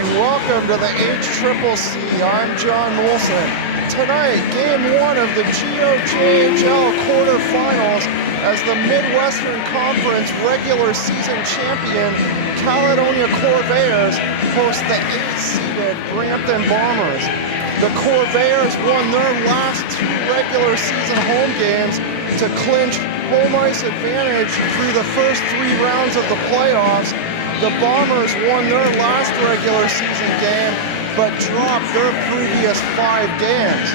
morning. Welcome to the HCCC. I'm John Molson. Tonight, Game 1 of the GOJHL quarterfinals as the Midwestern Conference regular season champion Caledonia Corvairs host the 8th-seeded Brampton Bombers. The Corvairs won their last 2 regular season home games to clinch home ice advantage through the first 3 rounds of the playoffs. The Bombers won their last regular season game, but dropped their previous 5 games.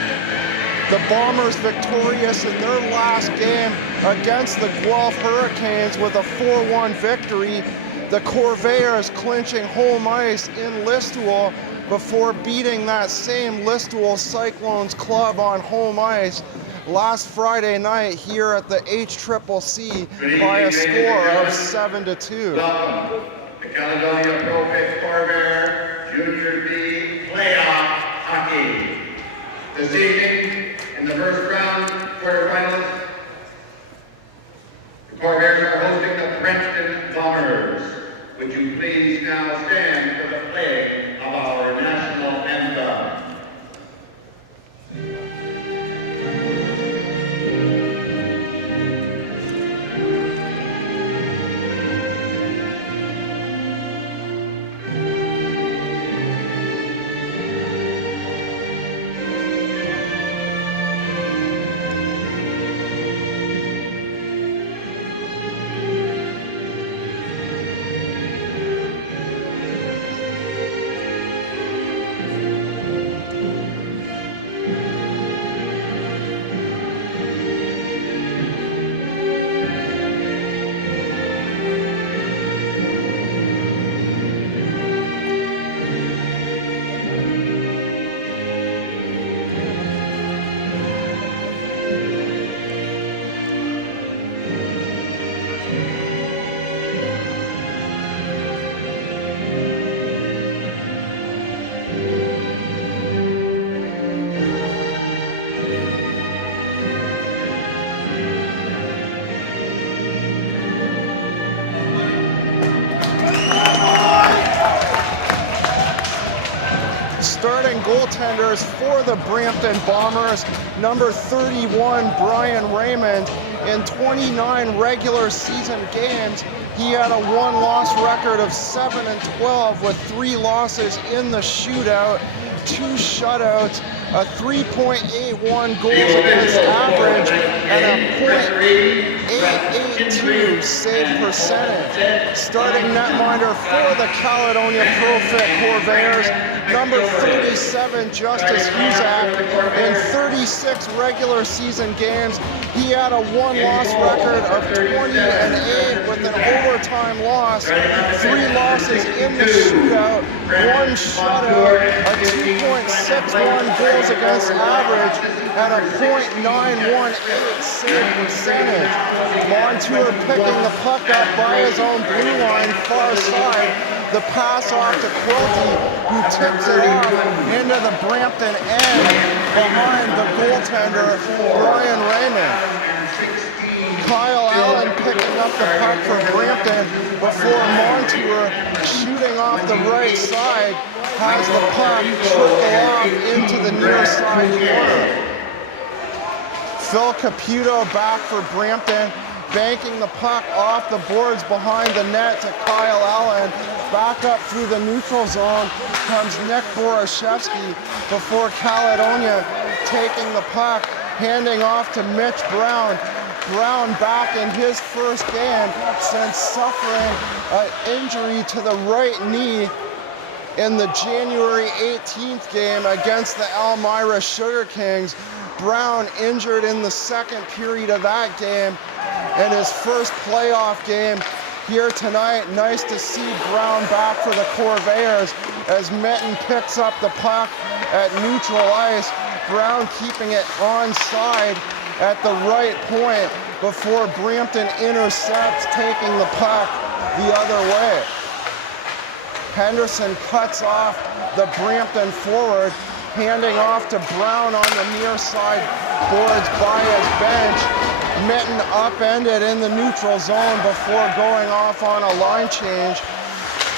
The Bombers victorious in their last game against the Guelph Hurricanes with a 4-1 victory. The Corvairs clinching home ice in Listowel before beating that same Listowel Cyclones club on home ice last Friday night here at the HCCC by a score of 7-2. Welcome to Caledonia Pro-Fit Corvairs Junior B Playoff Hockey. This evening, in the first round quarterfinals, the Corvairs are hosting the Brampton Bombers. Would you please now stand for the playing of our national anthem? Starting goaltenders for the Brampton Bombers, number 31, Brian Raymond. In 29 regular season games, he had a 1-loss record of 7-12 with 3 losses in the shootout, 2 shutouts, a 3.81 goals against average, and a .882 save percentage. Starting netminder for the Caledonia Pro-Fit Corvairs, number 37, Justice Huzak. In 36 regular season games, he had a 1-loss record of 20-8 with an overtime loss, 3 losses in the shootout, 1 shutout, a 2.61 goals against average, and a .918 save percentage. Montour picking the puck up by his own blue line far side. The pass off to Quilty, who tips it off into the Brampton end behind the goaltender, Brian Raymond. Kyle Allen picking up the puck for Brampton before Montour, shooting off the right side, has the puck trickle off into the near side corner. Phil Caputo back for Brampton, banking the puck off the boards behind the net to Kyle Allen. Back up through the neutral zone comes Nick Borashevsky before Caledonia taking the puck, handing off to Mitch Brown. Brown back in his first game since suffering an injury to the right knee in the January 18th game against the Elmira Sugar Kings. Brown injured in the second period of that game in his first playoff game here tonight. Nice to see Brown back for the Corvairs as Mitten picks up the puck at neutral ice. Brown keeping it onside at the right point before Brampton intercepts, taking the puck the other way. Henderson cuts off the Brampton forward, handing off to Brown on the near side boards by his bench. Mitten upended in the neutral zone before going off on a line change.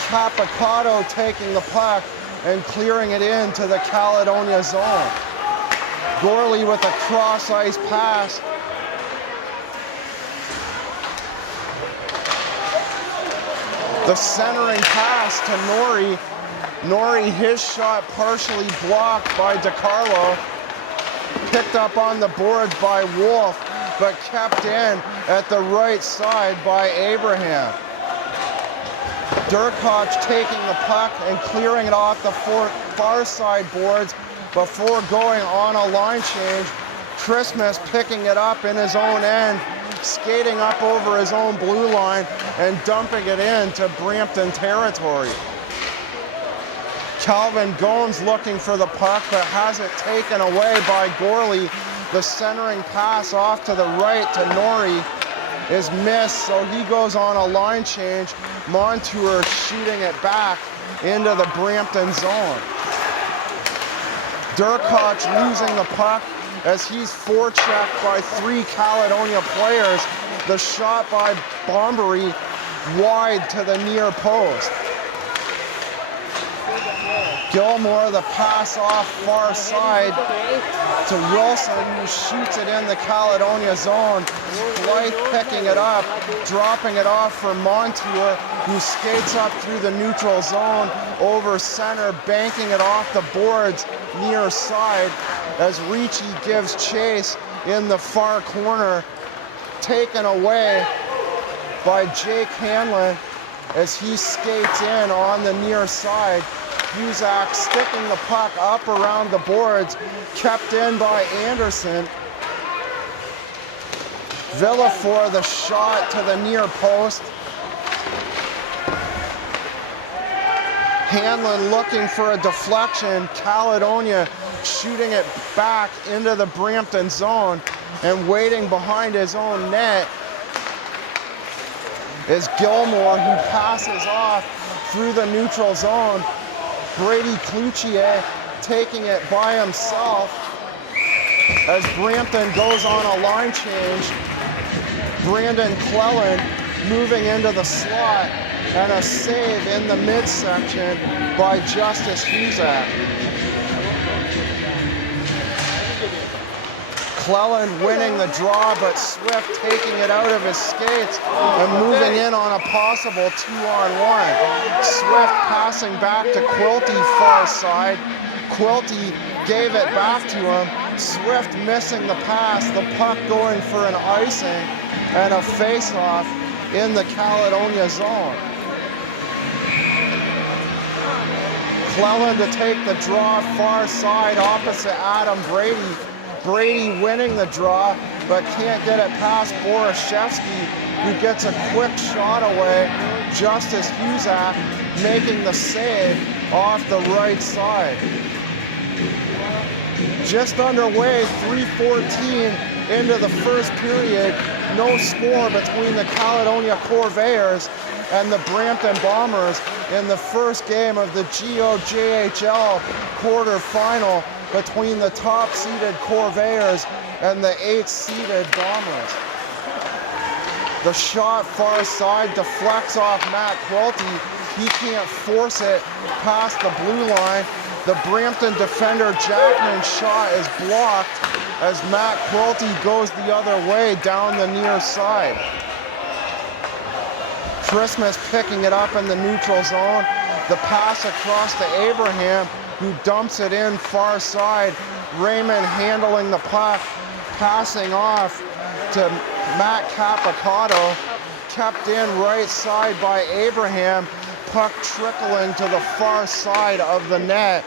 Capicotto taking the puck and clearing it into the Caledonia zone. Gorley with a cross-ice pass. The centering pass to Norrie. Norrie, his shot partially blocked by DiCarlo. Picked up on the boards by Wolf, but kept in at the right side by Abraham. Durkoch taking the puck and clearing it off the far side boards before going on a line change. Christmas picking it up in his own end, skating up over his own blue line and dumping it into Brampton territory. Calvin Gomes looking for the puck, but has it taken away by Gorley. The centering pass off to the right to Norrie is missed, so he goes on a line change. Montour shooting it back into the Brampton zone. Durkoch losing the puck as he's forechecked by 3 Caledonia players. The shot by Bombery wide to the near post. Gilmore, the pass off far side to Wilson, who shoots it in the Caledonia zone. Blythe picking it up, dropping it off for Montour, who skates up through the neutral zone over center, banking it off the boards near side as Ricci gives chase in the far corner. Taken away by Jake Hanlon as he skates in on the near side. Huzak sticking the puck up around the boards, kept in by Anderson. Villefort the shot to the near post. Hanlon looking for a deflection. Caledonia shooting it back into the Brampton zone and waiting behind his own net is Gilmore, who passes off through the neutral zone. Brady Cloutier taking it by himself as Brampton goes on a line change. Brandon Cleland moving into the slot and a save in the midsection by Justice Huzak. Cleland winning the draw, but Swift taking it out of his skates and moving in on a possible 2-on-1. Swift passing back to Quilty far side. Quilty gave it back to him. Swift missing the pass, the puck going for an icing and a face-off in the Caledonia zone. Cleland to take the draw far side opposite Adam Brady. Brady winning the draw, but can't get it past Borashevsky, who gets a quick shot away. Justice Huzak making the save off the right side. Just underway, 3:14 into the first period. No score between the Caledonia Corvairs and the Brampton Bombers in the first game of the GOJHL quarterfinal between the top-seeded Corvairs and the 8th-seeded Bombers. The shot far side deflects off Matt Quilty. He can't force it past the blue line. The Brampton defender Jackman's shot is blocked as Matt Quilty goes the other way down the near side. Christmas picking it up in the neutral zone. The pass across to Abraham, who dumps it in far side. Raymond handling the puck, passing off to Matt Capicotto, kept in right side by Abraham, puck trickling to the far side of the net.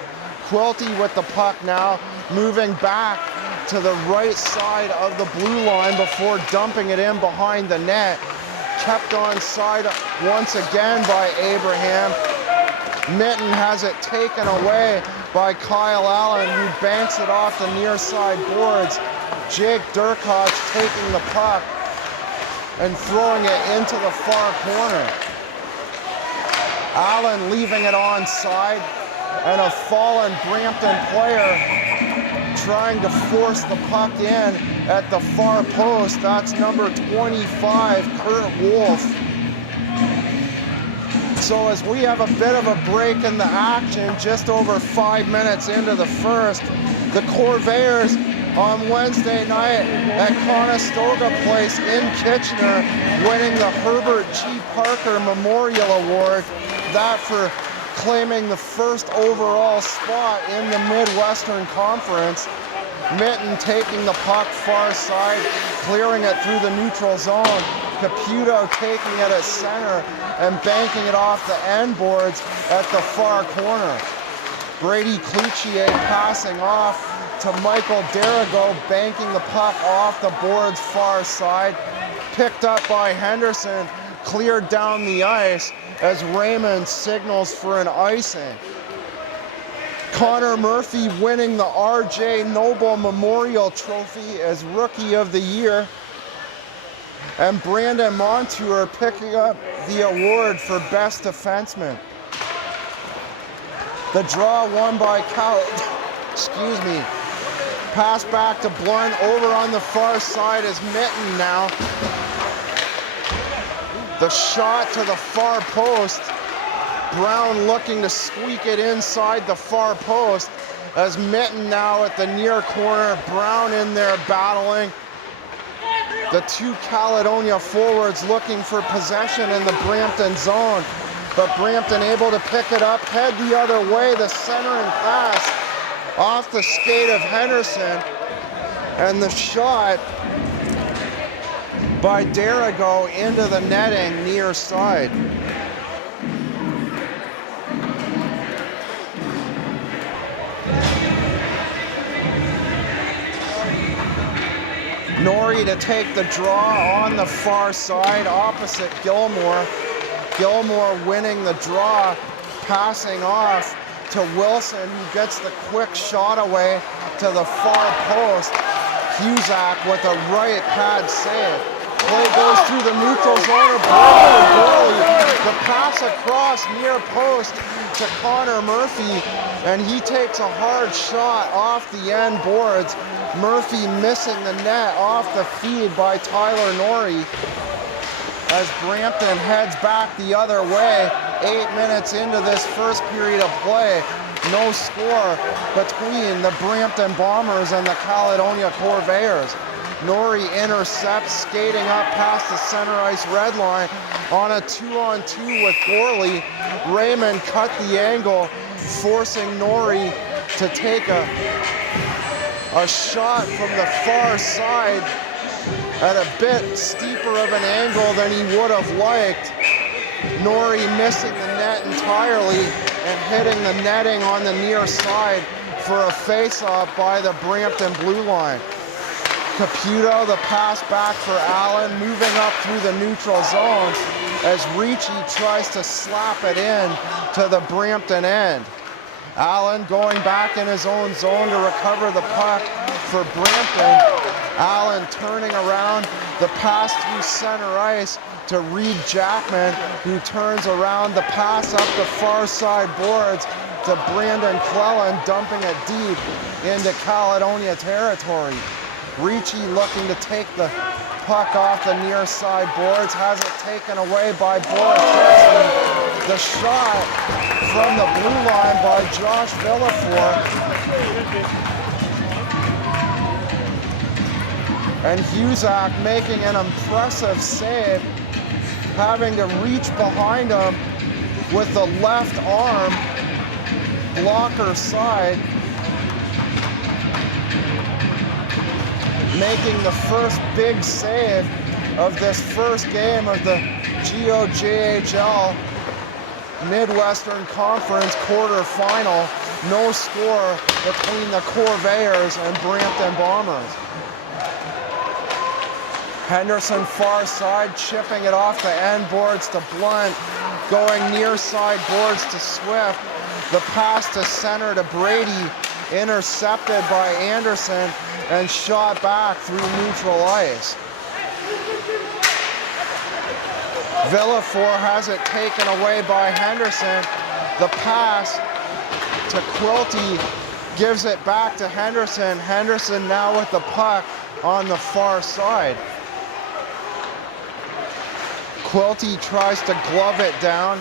Quilty with the puck now, moving back to the right side of the blue line before dumping it in behind the net. Kept on side once again by Abraham. Mitten has it taken away by Kyle Allen, who banks it off the near side boards. Jake Durkoch taking the puck and throwing it into the far corner. Allen leaving it onside, and a fallen Brampton player trying to force the puck in at the far post. That's number 25, Kurt Wolf. So as we have a bit of a break in the action, just over 5 minutes into the first, the Corvairs on Wednesday night at Conestoga Place in Kitchener, winning the Herbert G. Parker Memorial Award, that for claiming the first overall spot in the Midwestern Conference. Mitten taking the puck far side, clearing it through the neutral zone. Caputo taking it at center and banking it off the end boards at the far corner. Brady Cloutier passing off to Michael Derigo, banking the puck off the boards far side. Picked up by Henderson, cleared down the ice as Raymond signals for an icing. Connor Murphy winning the R.J. Noble Memorial Trophy as Rookie of the Year. And Brandon Montour picking up the award for Best Defenseman. The draw won by Pass back to Blunt, over on the far side is Mitten now. The shot to the far post. Brown looking to squeak it inside the far post as Mitten now at the near corner. Brown in there battling. The two Caledonia forwards looking for possession in the Brampton zone, but Brampton able to pick it up, head the other way, the centering pass off the skate of Henderson, and the shot by Derigo into the netting near side. Norrie to take the draw on the far side opposite Gilmore. Gilmore winning the draw, passing off to Wilson, who gets the quick shot away to the far post. Cusack with a right pad save. Play goes through the neutral zone of Burley. The pass across near post to Connor Murphy, and he takes a hard shot off the end boards. Murphy missing the net off the feed by Tyler Norrie as Brampton heads back the other way. 8 minutes into this first period of play, no score between the Brampton Bombers and the Caledonia Corvairs. Norrie intercepts, skating up past the center ice red line on a 2-on-2 with Gorley. Raymond cut the angle, forcing Norrie to take a shot from the far side at a bit steeper of an angle than he would have liked. Norrie missing the net entirely and hitting the netting on the near side for a face-off by the Brampton blue line. Caputo, the pass back for Allen, moving up through the neutral zone as Ricci tries to slap it in to the Brampton end. Allen going back in his own zone to recover the puck for Brampton. Allen turning around, the pass through center ice to Reed Jackman, who turns around, the pass up the far side boards to Brandon Clellan, dumping it deep into Caledonia territory. Ricci looking to take the puck off the near side boards, has it taken away by Borachevsky. The shot from the blue line by Josh Villefort. And Cusack making an impressive save, having to reach behind him with the left arm, blocker side, making the first big save of this first game of the GOJHL Midwestern Conference quarterfinal. No score between the Corvairs and Brampton Bombers. Henderson far side, chipping it off the end boards to Blunt, going near side boards to Swift. The pass to center to Brady, intercepted by Anderson and shot back through neutral ice. Villefort has it taken away by Henderson. The pass to Quilty gives it back to Henderson. Henderson now with the puck on the far side. Quilty tries to glove it down.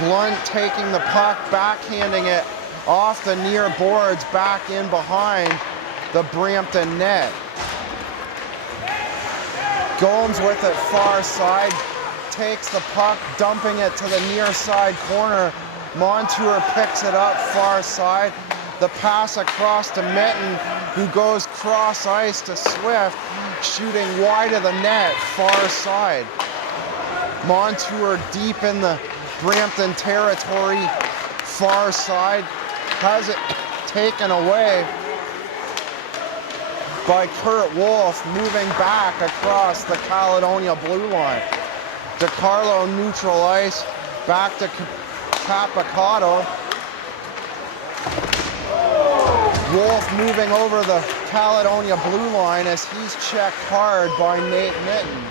Blunt taking the puck, backhanding it off the near boards back in behind the Brampton net. Gomes with it far side, takes the puck, dumping it to the near side corner. Montour picks it up far side. The pass across to Mitten, who goes cross ice to Swift, shooting wide of the net, far side. Montour deep in the Brampton territory, far side, has it taken away by Kurt Wolf, moving back across the Caledonia blue line. DeCarlo neutral ice, back to Capicato. Wolf moving over the Caledonia blue line as he's checked hard by Nate Mitten.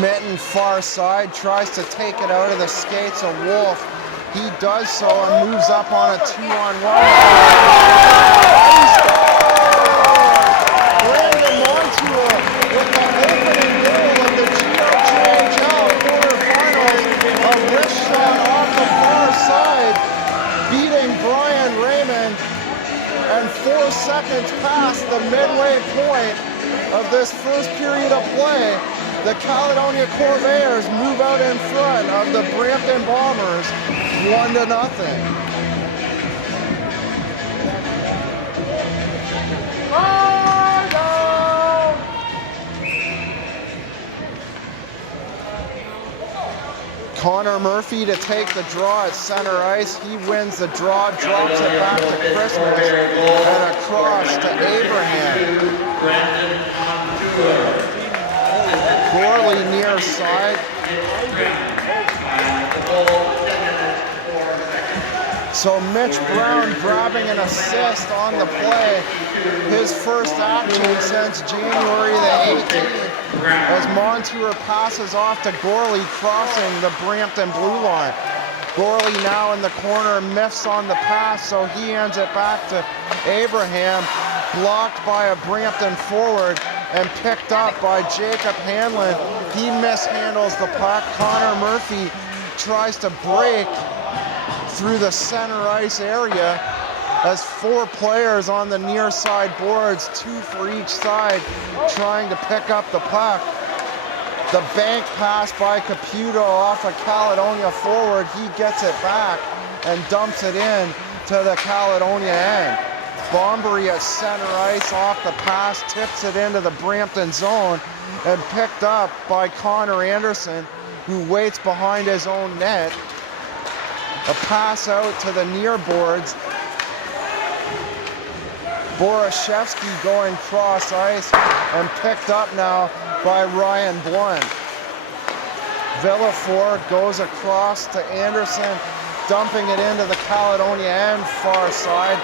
Mitten far side, tries to take it out of the skates of Wolf. He does so and moves up on a 2-on-1. Brandon Montour with the opening goal of the GOJHL quarterfinals. A wrist shot off the far side, beating Brian Raymond, and 4 seconds past the midway point of this first period of play. The Caledonia Corvairs move out in front of the Brampton Bombers 1-0. Connor Murphy to take the draw at center ice. He wins the draw, drops it back to Christmas, and across to Abraham. Gorley near side. So Mitch Brown grabbing an assist on the play. His first action since January the 18th as Montour passes off to Gorley, crossing the Brampton blue line. Gorley now in the corner, miffs on the pass, so he hands it back to Abraham, blocked by a Brampton forward and picked up by Jacob Hanlon. He mishandles the puck. Connor Murphy tries to break through the center ice area as 4 players on the near side boards, 2 for each side, trying to pick up the puck. The bank pass by Caputo off a Caledonia forward. He gets it back and dumps it in to the Caledonia end. Bombery at center ice off the pass, tips it into the Brampton zone and picked up by Connor Anderson, who waits behind his own net. A pass out to the near boards. Borashevsky going cross ice and picked up now by Ryan Blunt. Villafort goes across to Anderson, dumping it into the Caledonia end, far side.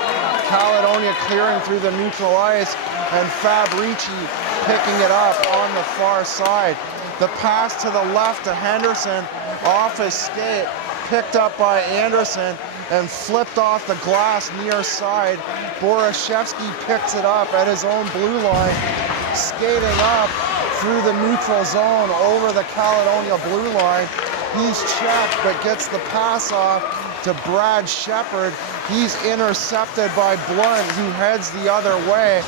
Caledonia clearing through the neutral ice, and Fabrici picking it up on the far side. The pass to the left to Henderson, off his skate, picked up by Anderson and flipped off the glass near side. Borashevsky picks it up at his own blue line, skating up through the neutral zone over the Caledonia blue line. He's checked but gets the pass off to Brad Shepard. He's intercepted by Blunt, who heads the other way.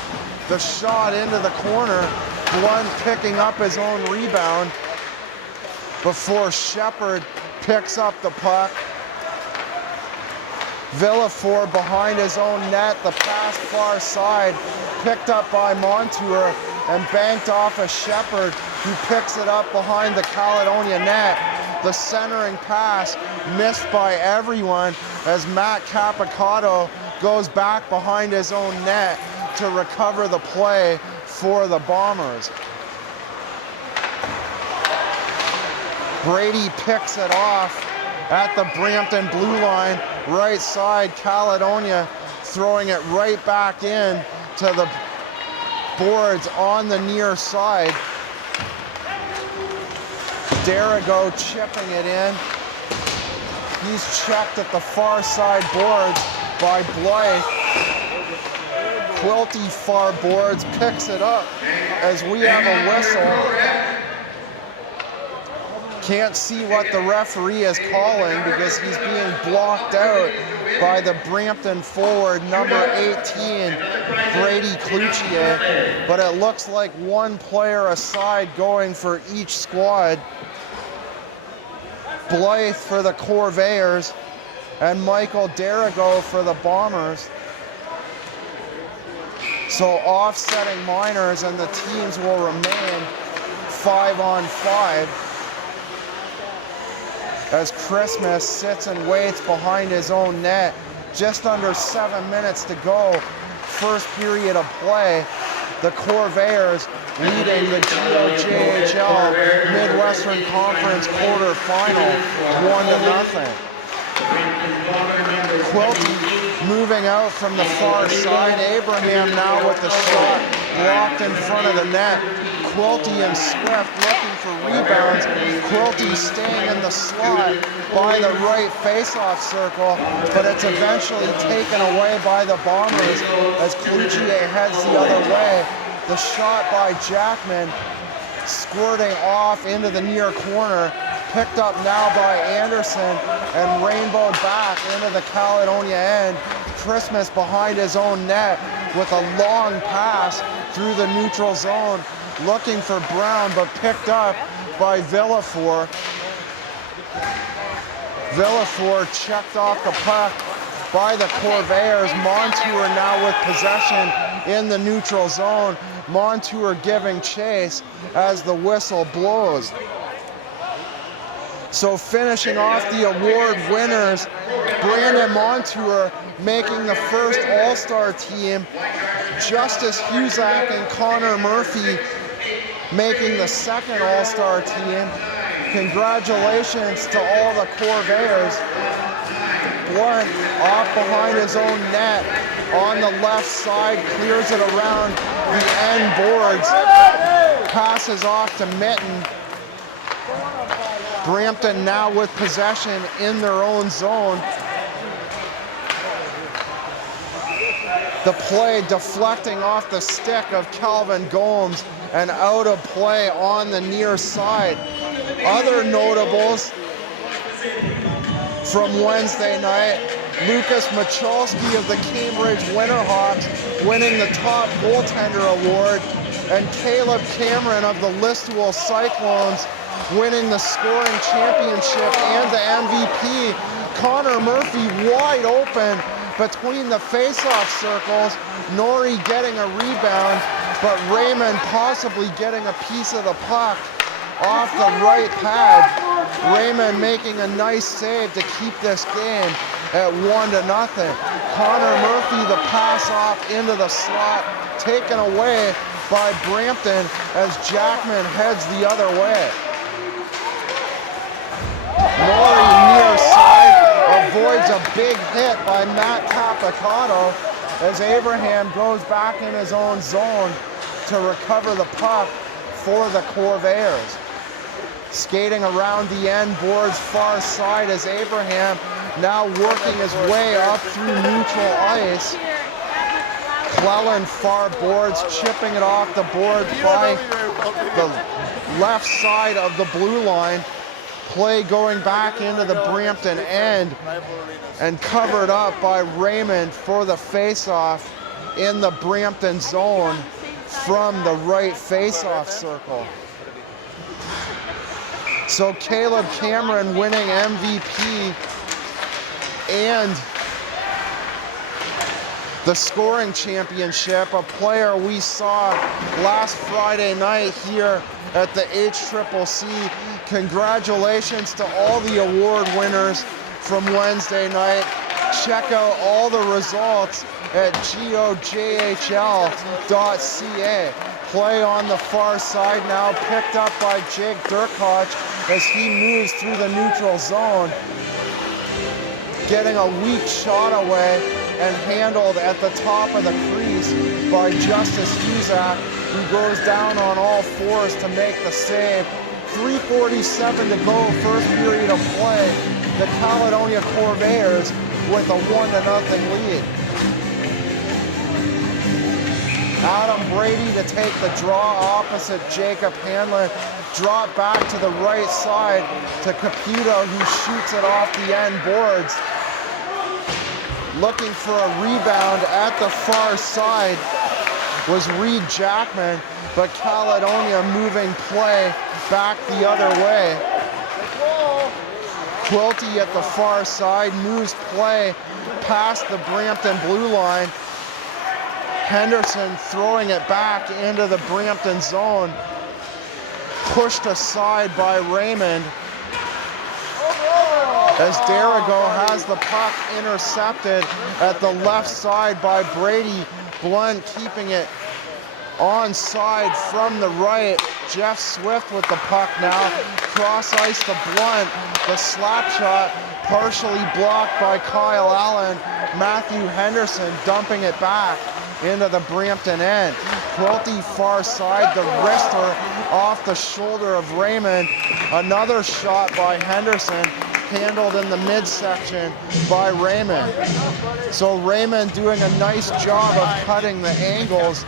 The shot into the corner. Blunt picking up his own rebound before Shepard picks up the puck. Villafort behind his own net. The pass far side, picked up by Montour and banked off of Shepard, who picks it up behind the Caledonia net. The centering pass missed by everyone as Matt Capicato goes back behind his own net to recover the play for the Bombers. Brady picks it off at the Brampton blue line, right side. Caledonia throwing it right back in to the boards on the near side. Derigo chipping it in. He's checked at the far side boards by Blythe. Quilty far boards picks it up as we have a whistle. Can't see what the referee is calling because he's being blocked out by the Brampton forward, number 18, Brady Cloutier. But it looks like one player aside going for each squad. Blythe for the Corvairs and Michael Derigo for the Bombers. So offsetting minors, and the teams will remain 5-on-5 as Christmas sits and waits behind his own net. Just under 7 minutes to go. First period of play. The Corvairs leading the GOJHL Midwestern Conference quarterfinal 1-0. Quilty moving out from the far side. Abraham now with the shot blocked in front of the net. Quilty and Swift looking for rebounds. Quilty staying in the slot by the right face-off circle, but it's eventually taken away by the Bombers as Cloutier heads the other way. The shot by Jackman squirting off into the near corner, picked up now by Anderson and rainbowed back into the Caledonia end. Christmas behind his own net with a long pass through the neutral zone, looking for Brown, but picked up by Villefort. Villefort checked off the puck by the Corvairs. Montour now with possession in the neutral zone. Montour giving chase as the whistle blows. So finishing off the award winners, Brandon Montour making the first All-Star team, Justice Husak and Connor Murphy making the second All-Star team. Congratulations to all the Corvairs. Blunt off behind his own net on the left side, clears it around the end boards, passes off to Mitten. Brampton now with possession in their own zone. The play deflecting off the stick of Calvin Gomes and out of play on the near side. Other notables from Wednesday night, Lucas Michalski of the Cambridge Winterhawks winning the top goaltender award, and Caleb Cameron of the Listowel Cyclones winning the scoring championship and the MVP. Connor Murphy wide open between the face-off circles. Norrie getting a rebound, but Raymond possibly getting a piece of the puck off the right pad. Raymond making a nice save to keep this game at 1-0. Connor Murphy the pass off into the slot, taken away by Brampton as Jackman heads the other way. Norrie near side avoids a big hit by Matt Capicato as Abraham goes back in his own zone to recover the puck for the Corvairs. Skating around the end boards far side as Abraham now working his way up through neutral ice. Cleland far boards, chipping it off the board by the left side of the blue line. Play going back into the Brampton end and covered up by Raymond for the face-off in the Brampton zone from the right face-off circle. So Caleb Cameron winning MVP and the scoring championship, a player we saw last Friday night here at the HCCC. Congratulations to all the award winners from Wednesday night. Check out all the results at GOJHL.ca. Play on the far side now, picked up by Jake Durkoch as he moves through the neutral zone. Getting a weak shot away and handled at the top of the crease by Justice Husak, who goes down on all fours to make the save. 3:47 to go, first period of play. The Caledonia Corvairs with a 1-0 lead. Adam Brady to take the draw opposite Jacob Hanlon. Drop back to the right side to Caputo, who shoots it off the end boards. Looking for a rebound at the far side was Reed Jackman, but Caledonia moving play back the other way. Quilty at the far side moves play past the Brampton blue line. Henderson throwing it back into the Brampton zone. Pushed aside by Raymond. As Derigo has the puck intercepted at the left side by Brady. Blunt keeping it onside from the right. Jeff Swift with the puck now. Cross ice to Blunt. The slap shot partially blocked by Kyle Allen. Matthew Henderson dumping it back into the Brampton end. Quilty far side, the wrister off the shoulder of Raymond. Another shot by Henderson, handled in the midsection by Raymond. So Raymond doing a nice job of cutting the angles,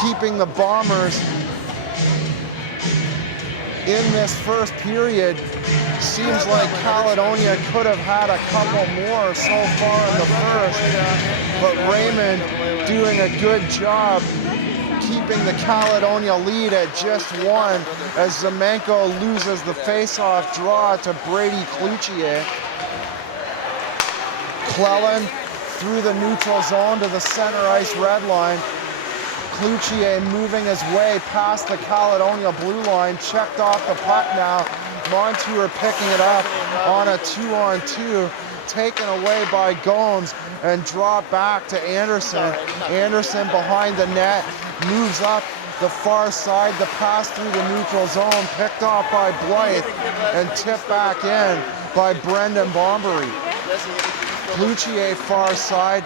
keeping the Bombers in this first period. Seems like Caledonia could have had a couple more so far in the first, but Raymond doing a good job keeping the Caledonia lead at just one as Zemenko loses the face-off draw to Brady Cloutier. Cleland through the neutral zone to the center ice red line. Cloutier moving his way past the Caledonia blue line, checked off the puck now. Montour picking it up on a 2-on-2, taken away by Gomes and dropped back to Anderson. Anderson behind the net, moves up the far side, the pass through the neutral zone, picked off by Blythe and tipped back in by Brendan Bombery. Cloutier far side,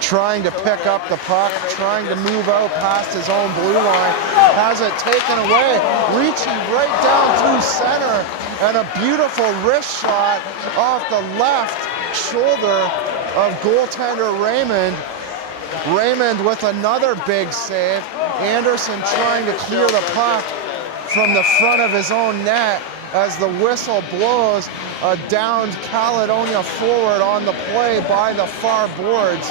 trying to pick up the puck, trying to move out past his own blue line, has it taken away, reaching right down through center, and a beautiful wrist shot off the left shoulder of goaltender Raymond. Raymond with another big save. Anderson trying to clear the puck from the front of his own net as the whistle blows. A downed Caledonia forward on the play by the far boards.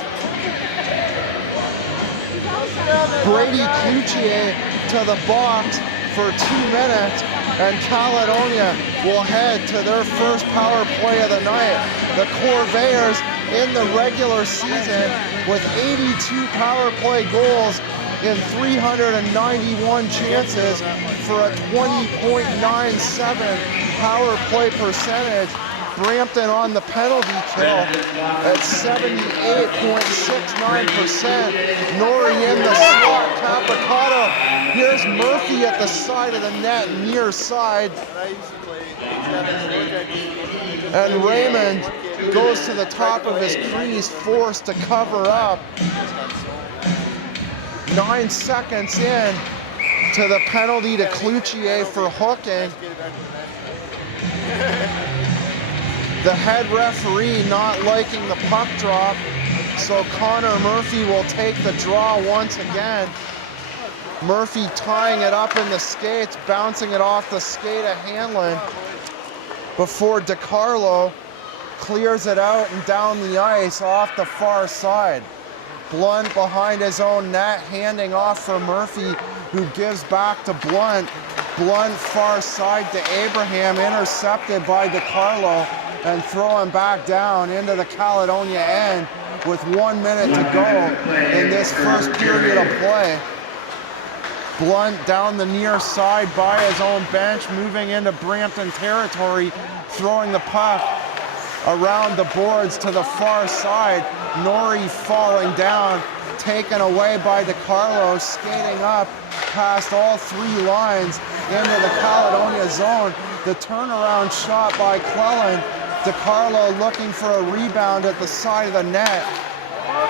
Brady Cloutier to the box for 2 minutes, and Caledonia will head to their first power play of the night. The Corvairs in the regular season with 82 power play goals in 391 chances for a 20.97 power play percentage. Brampton on the penalty kill at 78.69%. Norrie in the slot, Capricato. Here's Murphy at the side of the net, near side. And Raymond goes to the top of his crease, forced to cover up. 9 seconds in to the penalty to Cloutier for hooking. The head referee not liking the puck drop, so Connor Murphy will take the draw once again. Murphy tying it up in the skates, bouncing it off the skate of Hanlon before DiCarlo clears it out and down the ice off the far side. Blunt behind his own net, handing off for Murphy, who gives back to Blunt. Blunt far side to Abraham, intercepted by DiCarlo, and throwing back down into the Caledonia end with 1 minute to go in this first period of play. Blunt down the near side by his own bench, moving into Brampton territory, throwing the puck around the boards to the far side. Norrie falling down, taken away by DiCarlo, skating up past all 3 lines into the Caledonia zone. The turnaround shot by Cleland. DiCarlo looking for a rebound at the side of the net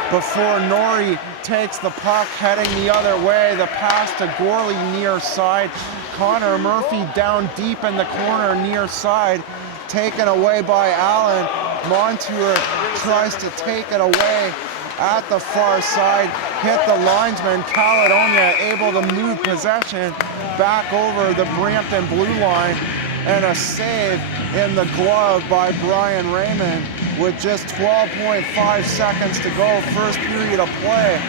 before Norrie takes the puck, heading the other way. The pass to Gorley near side. Connor Murphy down deep in the corner near side, taken away by Allen. Montour tries to take it away at the far side, hit the linesman. Caledonia able to move possession back over the Brampton blue line, and a save in the glove by Brian Raymond with just 12.5 seconds to go, first period of play,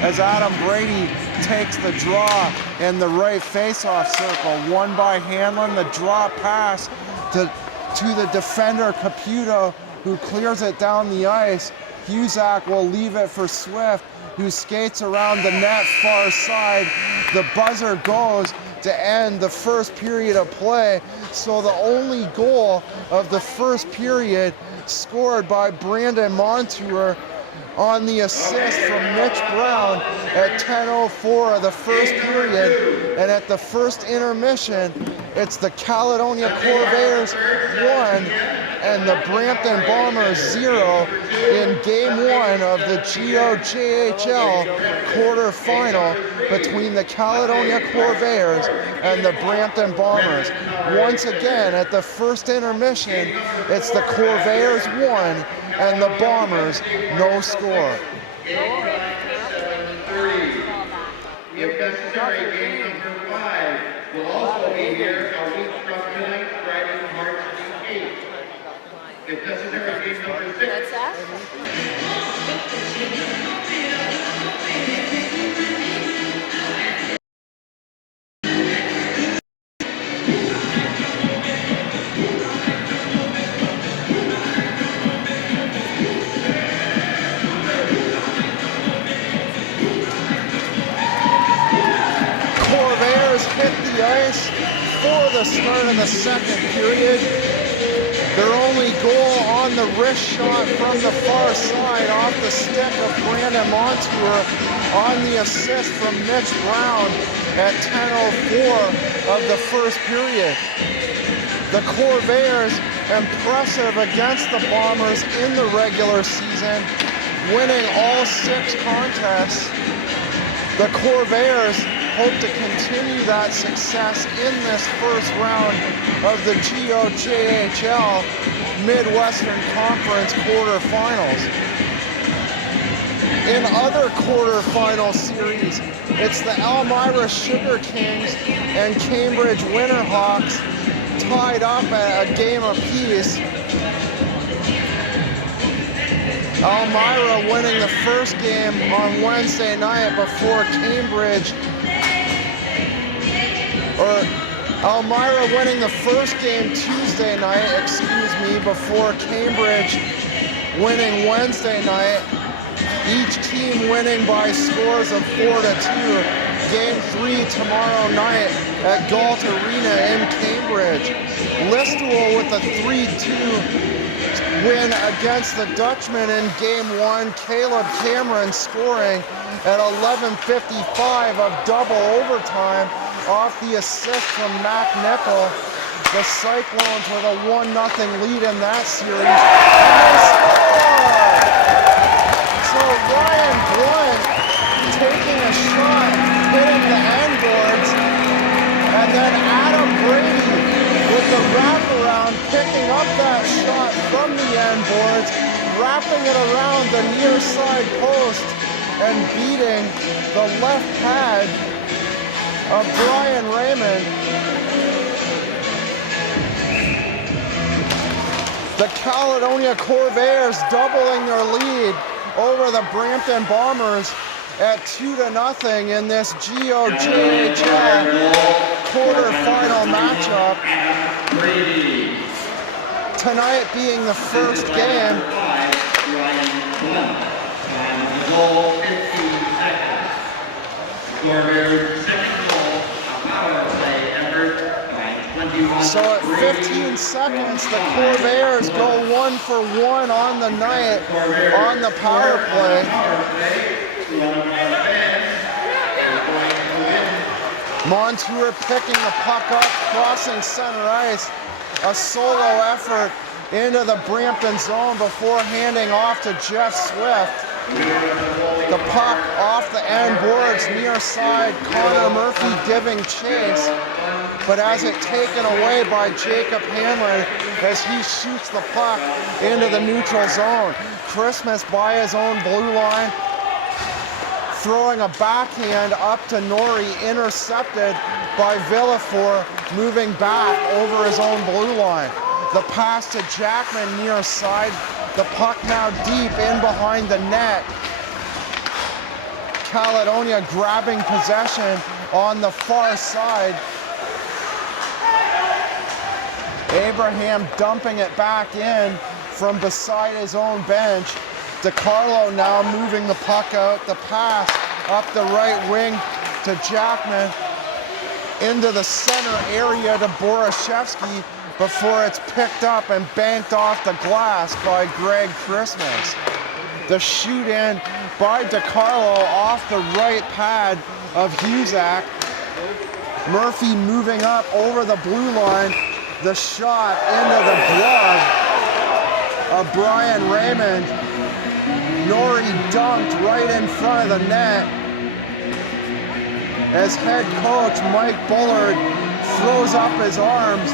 as Adam Brady takes the draw in the right face-off circle. Won by Hanlon, the drop pass to the defender Caputo, who clears it down the ice. Husak will leave it for Swift, who skates around the net far side. The buzzer goes to end the first period of play. So the only goal of the first period scored by Brandon Montour on the assist from Mitch Brown at 10:04 of the first period. And at the first intermission, it's the Caledonia Corvairs 1 and the Brampton Bombers 0 in Game 1 of the GOJHL quarterfinal between the Caledonia Corvairs and the Brampton Bombers. Once again, at the first intermission, it's the Corvairs 1 and the Bombers no score. If necessary, game number 5 will also be here a week from tonight, Friday, March 8th. If necessary, game number 6. Hit the ice for the start of the second period. Their only goal on the wrist shot from the far side off the stick of Brandon Montour on the assist from Mitch Brown at 10:04 of the first period. The Corvairs impressive against the Bombers in the regular season, winning all 6 contests. The Corvairs hope to continue that success in this first round of the GOJHL Midwestern Conference quarterfinals. In other quarterfinal series, it's the Elmira Sugar Kings and Cambridge Winterhawks tied up at a game apiece. Elmira winning the first game on Wednesday night before Cambridge, or Elmira winning the first game Tuesday night, before Cambridge winning Wednesday night. Each team winning by scores of 4-2. Game 3 tomorrow night at Galt Arena in Cambridge. Listowel with a 3-2 win against the Dutchman in Game 1. Caleb Cameron scoring at 11:55 of double overtime off the assist from Mac Nickel. The Cyclones with a 1-0 lead in that series. And they score! So Ryan Blunt taking a shot, hitting the end boards, and then Adam Brady with the wraparound, picking up that shot from the end boards, wrapping it around the near side post, and beating the left pad of Brian Raymond. The Caledonia Corvairs doubling their lead over the Brampton Bombers at 2-0 in this GOJHL quarterfinal matchup. Tonight being the first game. Goal 15 seconds. Corvairs' second goal, a power play effort by 21. So at 15 seconds, the Corvairs go 1 for 1 on the night on the power play. Montour picking the puck up, crossing center ice. A solo effort into the Brampton zone before handing off to Jeff Swift. The puck off the end boards, near side, Connor Murphy giving chase, but has it taken away by Jacob Hanlon as he shoots the puck into the neutral zone. Christmas by his own blue line, throwing a backhand up to Norrie, intercepted by Villefort, moving back over his own blue line. The pass to Jackman near side, the puck now deep in behind the net. Caledonia grabbing possession on the far side. Abraham dumping it back in from beside his own bench. DiCarlo now moving the puck out. The pass up the right wing to Jackman into the center area to Borashevsky before it's picked up and banked off the glass by Greg Christmas. The shoot in by DiCarlo off the right pad of Huzak. Murphy moving up over the blue line. The shot into the glove of Brian Raymond. Norrie dunked right in front of the net as head coach Mike Bullard throws up his arms.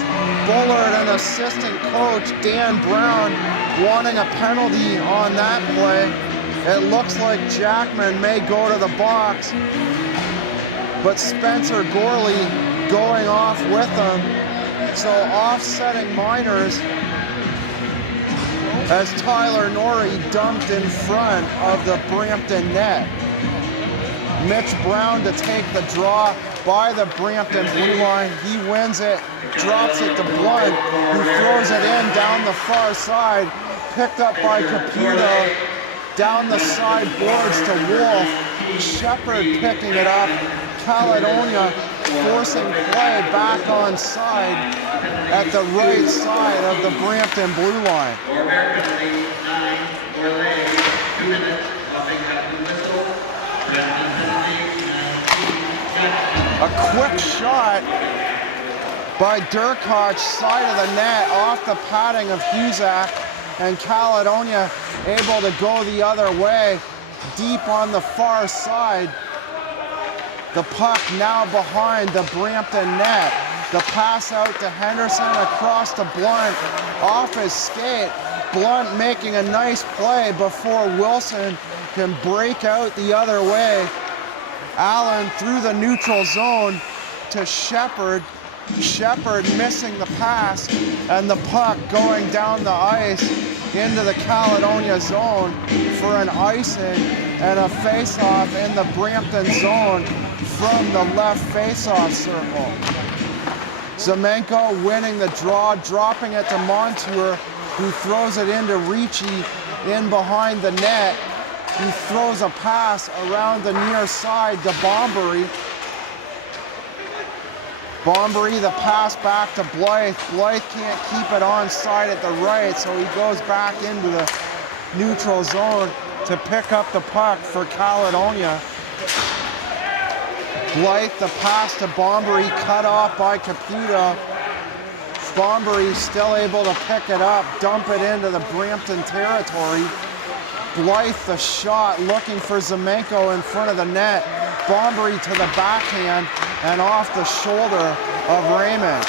Bullard and assistant coach Dan Brown wanting a penalty on that play. It looks like Jackman may go to the box, but Spencer Gorley going off with him. So offsetting minors as Tyler Norrie dumped in front of the Brampton net. Mitch Brown to take the draw by the Brampton blue line. He wins it, drops it to Blunt, who throws it in down the far side, picked up by Caputo, down the side boards to Wolf. Shepard picking it up. Caledonia forcing play back on side at the right side of the Brampton blue line. A quick shot by Durkach, side of the net, off the padding of Huzak, and Caledonia able to go the other way, deep on the far side. The puck now behind the Brampton net. The pass out to Henderson, across to Blunt, off his skate. Blunt making a nice play before Wilson can break out the other way. Allen through the neutral zone to Shepard. Shepard missing the pass, and the puck going down the ice into the Caledonia zone for an icing and a face-off in the Brampton zone from the left face-off circle. Zemenko winning the draw, dropping it to Montour, who throws it into Ricci in behind the net. He throws a pass around the near side to Bombery. Bombery, the pass back to Blythe. Blythe can't keep it on side at the right, so he goes back into the neutral zone to pick up the puck for Caledonia. Blythe, the pass to Bombery, cut off by Caputo. Bombery still able to pick it up, dump it into the Brampton territory. Blythe, the shot, looking for Zemenko in front of the net. Bombery to the backhand and off the shoulder of Raymond.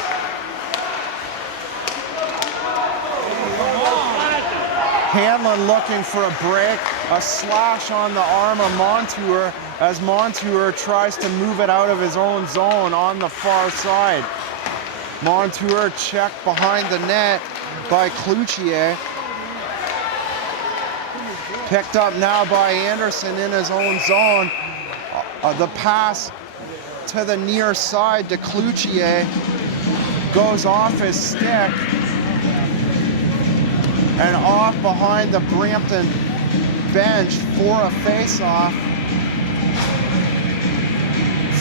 Hanlon looking for a break, a slash on the arm of Montour as Montour tries to move it out of his own zone on the far side. Montour checked behind the net by Cloutier. Picked up now by Anderson in his own zone. The pass to the near side to Cloutier goes off his stick and off behind the Brampton bench for a face-off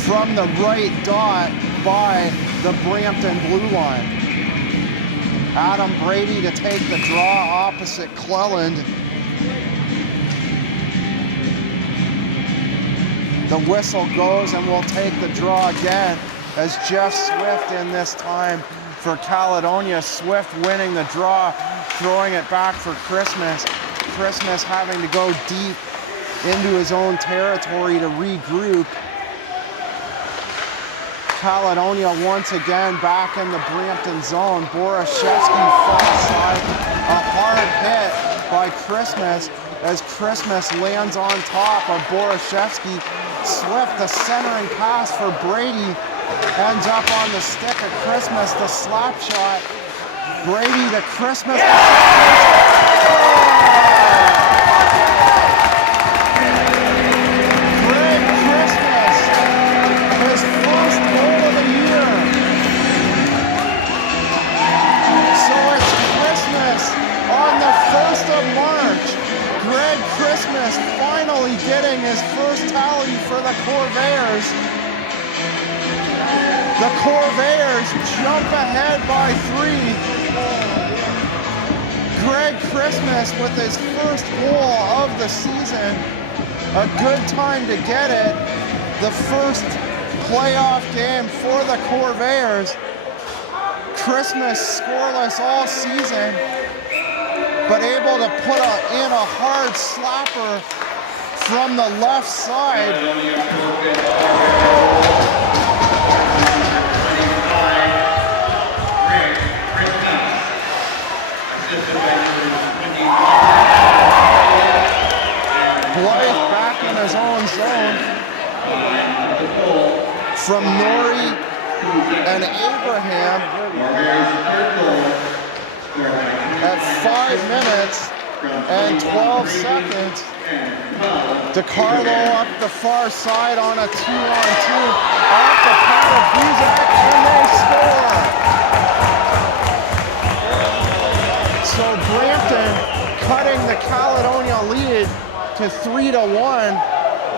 from the right dot by the Brampton blue line. Adam Brady to take the draw opposite Cleland. The whistle goes and we'll take the draw again as Jeff Swift in this time for Caledonia. Swift winning the draw, throwing it back for Christmas. Christmas having to go deep into his own territory to regroup. Caledonia once again back in the Brampton zone. Borashevsky far side. A hard hit by Christmas as Christmas lands on top of Borashevsky. Swift, the centering pass for Brady. Ends up on the stick of Christmas, the slap shot. Brady to Christmas. Greg Christmas, his first goal of the year. So it's Christmas on the 1st of March. Greg Christmas finally getting his first tally for the Corvairs. The Corvairs jump ahead by 3. Greg Christmas with his first goal of the season. A good time to get it. The first playoff game for the Corvairs. Christmas scoreless all season, but able to put in a hard slapper from the left side. Blythe back in his own zone from Norrie and Abraham at 5 minutes and 12 seconds. DeCarlo up the far side on a 2-on-2 off the pad of Buzak, and they score. So Brampton cutting the Caledonia lead to 3-1.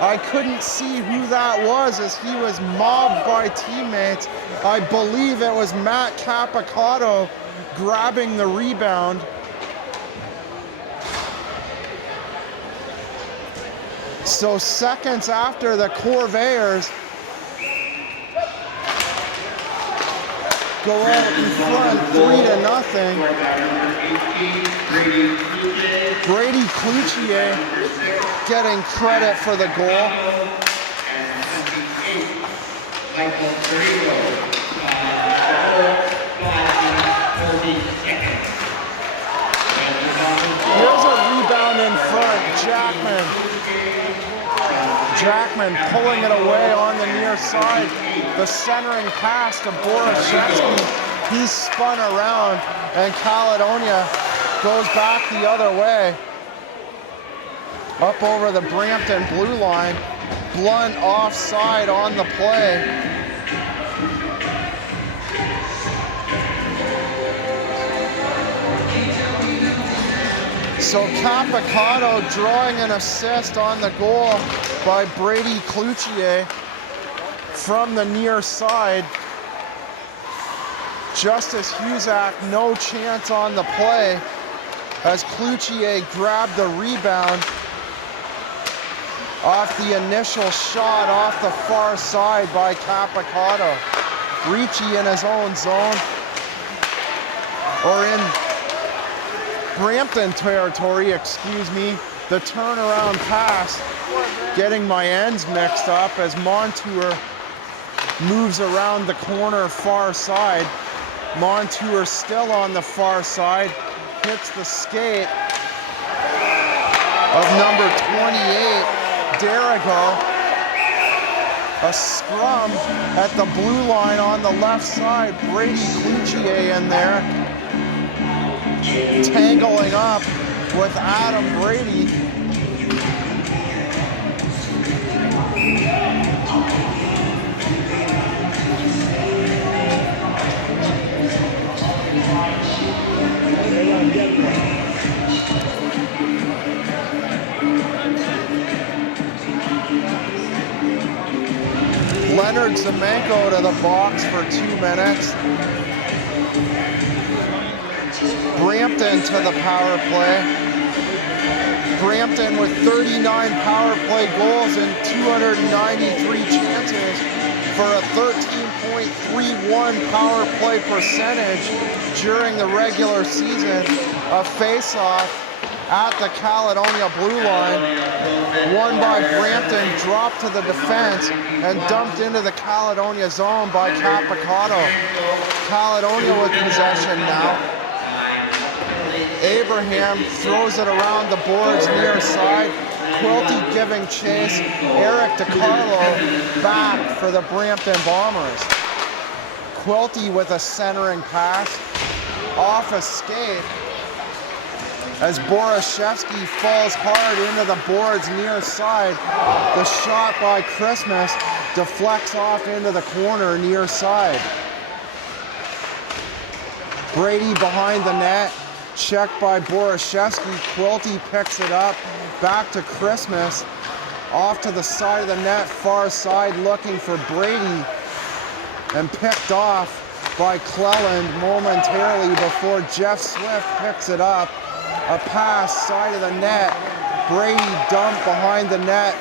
I couldn't see who that was as he was mobbed by teammates. I believe it was Matt Capicato grabbing the rebound. So seconds after the Corvairs go out in front 3-0. Brady Cloutier getting credit for the goal. Here's a rebound in front. Jackman pulling it away on the near side. The centering pass to Borashevsky. He's spun around and Caledonia goes back the other way. Up over the Brampton blue line. Blunt offside on the play. So Capicato drawing an assist on the goal by Brady Cloutier from the near side. Justice Husak, no chance on the play as Cloutier grabbed the rebound off the initial shot off the far side by Capicato. Ricci in his own zone, or in Brampton territory, excuse me. The turnaround pass, getting my ends mixed up as Montour moves around the corner far side. Montour still on the far side, hits the skate of number 28, Derigo. A scrum at the blue line on the left side. Brady Cloutier in there, tangling up with Adam Brady. Leonard Zemenko to the box for 2 minutes. Brampton to the power play. Brampton with 39 power play goals and 293 chances for a 13.31 power play percentage during the regular season. A face-off at the Caledonia blue line. Won by Brampton, dropped to the defense, and dumped into the Caledonia zone by Capicotto. Caledonia with possession now. Abraham throws it around the boards near side. Quilty giving chase. Eric DiCarlo back for the Brampton Bombers. Quilty with a centering pass. Off a skate as Borashevsky falls hard into the boards near side. The shot by Christmas deflects off into the corner near side. Brady behind the net. Checked by Borashevsky. Quilty picks it up. Back to Christmas. Off to the side of the net, far side, looking for Brady. And picked off by Cleland momentarily before Jeff Swift picks it up. A pass, side of the net. Brady dumped behind the net.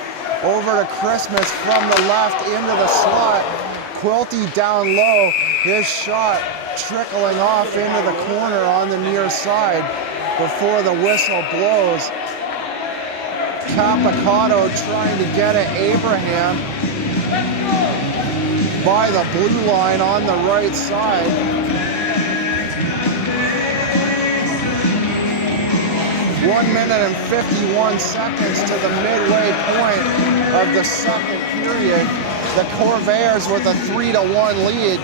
Over to Christmas from the left into the slot. Quilty down low. His shot trickling off into the corner on the near side before the whistle blows. Capicotto trying to get at Abraham by the blue line on the right side. One minute and 51 seconds to the midway point of the second period. The Corvairs with a 3-1 lead.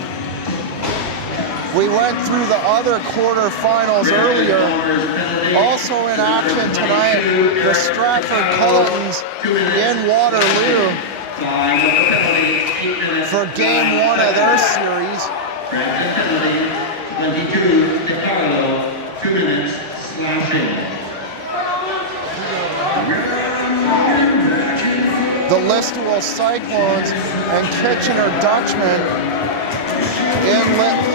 We went through the other quarterfinals earlier. Also in action tonight, the Stratford Culletons in Waterloo for game 1 of their series. 22, DiCarlo, 2 minutes, slashing. The Listowel Cyclones and Kitchener Dutchmen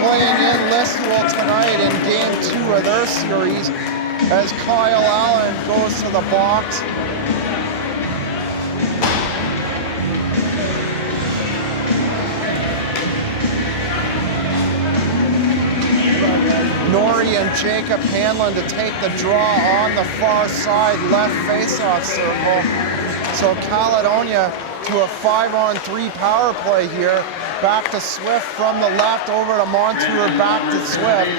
playing in Listowel tonight in game 2 of their series as Kyle Allen goes to the box. Norrie and Jacob Hanlon to take the draw on the far side left face-off circle. So Caledonia to a 5-on-3 power play here. Back to Swift from the left, over to Montour, back to Swift,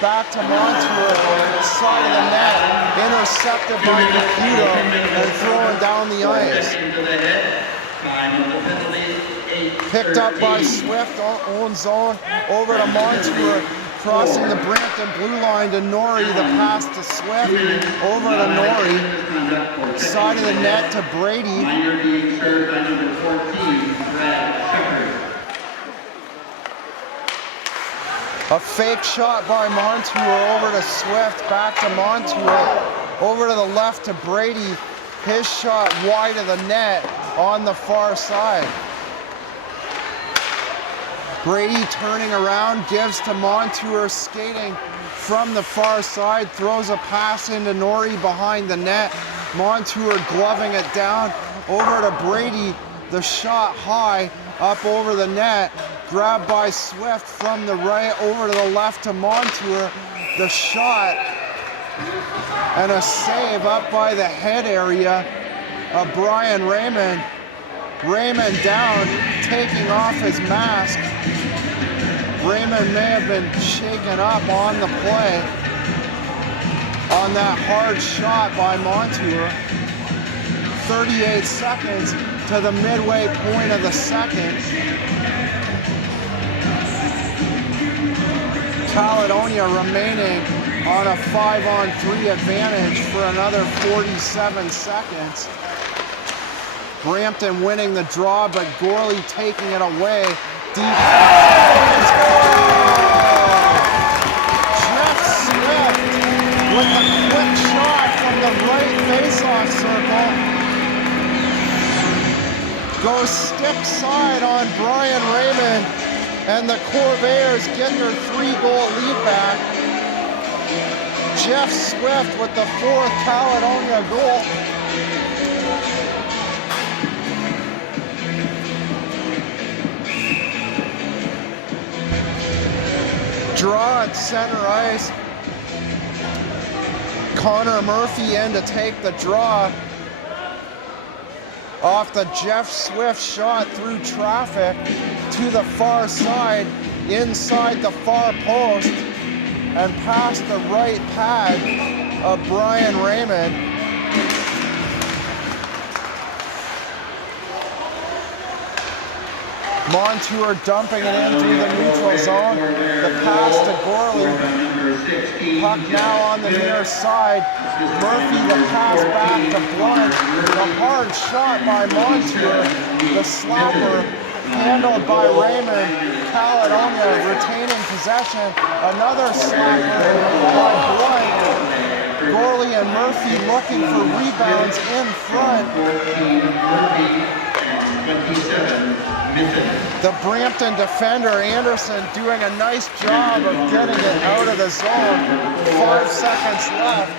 back to Montour, side of the net, intercepted by Caputo and thrown down the ice. Picked up by Swift, own zone, over to Montour, crossing the Brampton blue line to Norrie, the pass to Swift, over to Norrie, side of the net to Brady. A fake shot by Montour over to Swift, back to Montour, over to the left to Brady. His shot wide of the net on the far side. Brady turning around, gives to Montour, skating from the far side, throws a pass into Norrie behind the net. Montour gloving it down, over to Brady, the shot high, up over the net, grabbed by Swift from the right, over to the left to Montour, the shot, and a save up by the head area of Brian Raymond. Raymond down, taking off his mask. Raymond may have been shaken up on the play on that hard shot by Montour. 38 seconds to the midway point of the second. Caledonia remaining on a 5-on-3 advantage for another 47 seconds. Brampton winning the draw, but Gorley taking it away. Deep. Jeff Swift with a quick shot from the right face-off circle. Goes stick side on Brian Raymond, and the Corvairs get their 3-goal lead back. Jeff Swift with the 4th Caledonia goal. Draw at center ice. Connor Murphy in to take the draw off the Jeff Swift shot through traffic to the far side, inside the far post, and past the right pad of Brian Raymond. Montour dumping it in through the neutral zone. The pass to Gorley. Puck now on the near side. Murphy, the pass back to Blunt. The hard shot by Montour. The slapper handled by Raymond. Caledonia retaining possession. Another slapper by Blunt. Gorley and Murphy looking for rebounds in front. 27, the Brampton defender, Anderson, doing a nice job of getting it out of the zone. 5 seconds left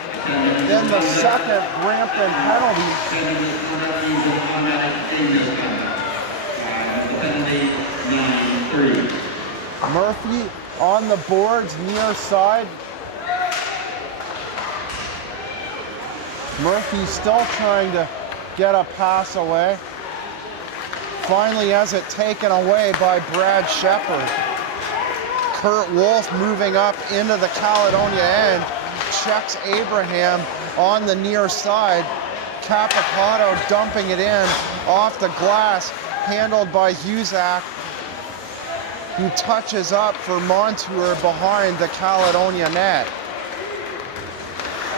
in the second Brampton penalty. Murphy on the boards, near side. Murphy still trying to get a pass away. Finally has it taken away by Brad Shepard. Kurt Wolf moving up into the Caledonia end, checks Abraham on the near side. Capicato dumping it in off the glass, handled by Huzak, who touches up for Montour behind the Caledonia net.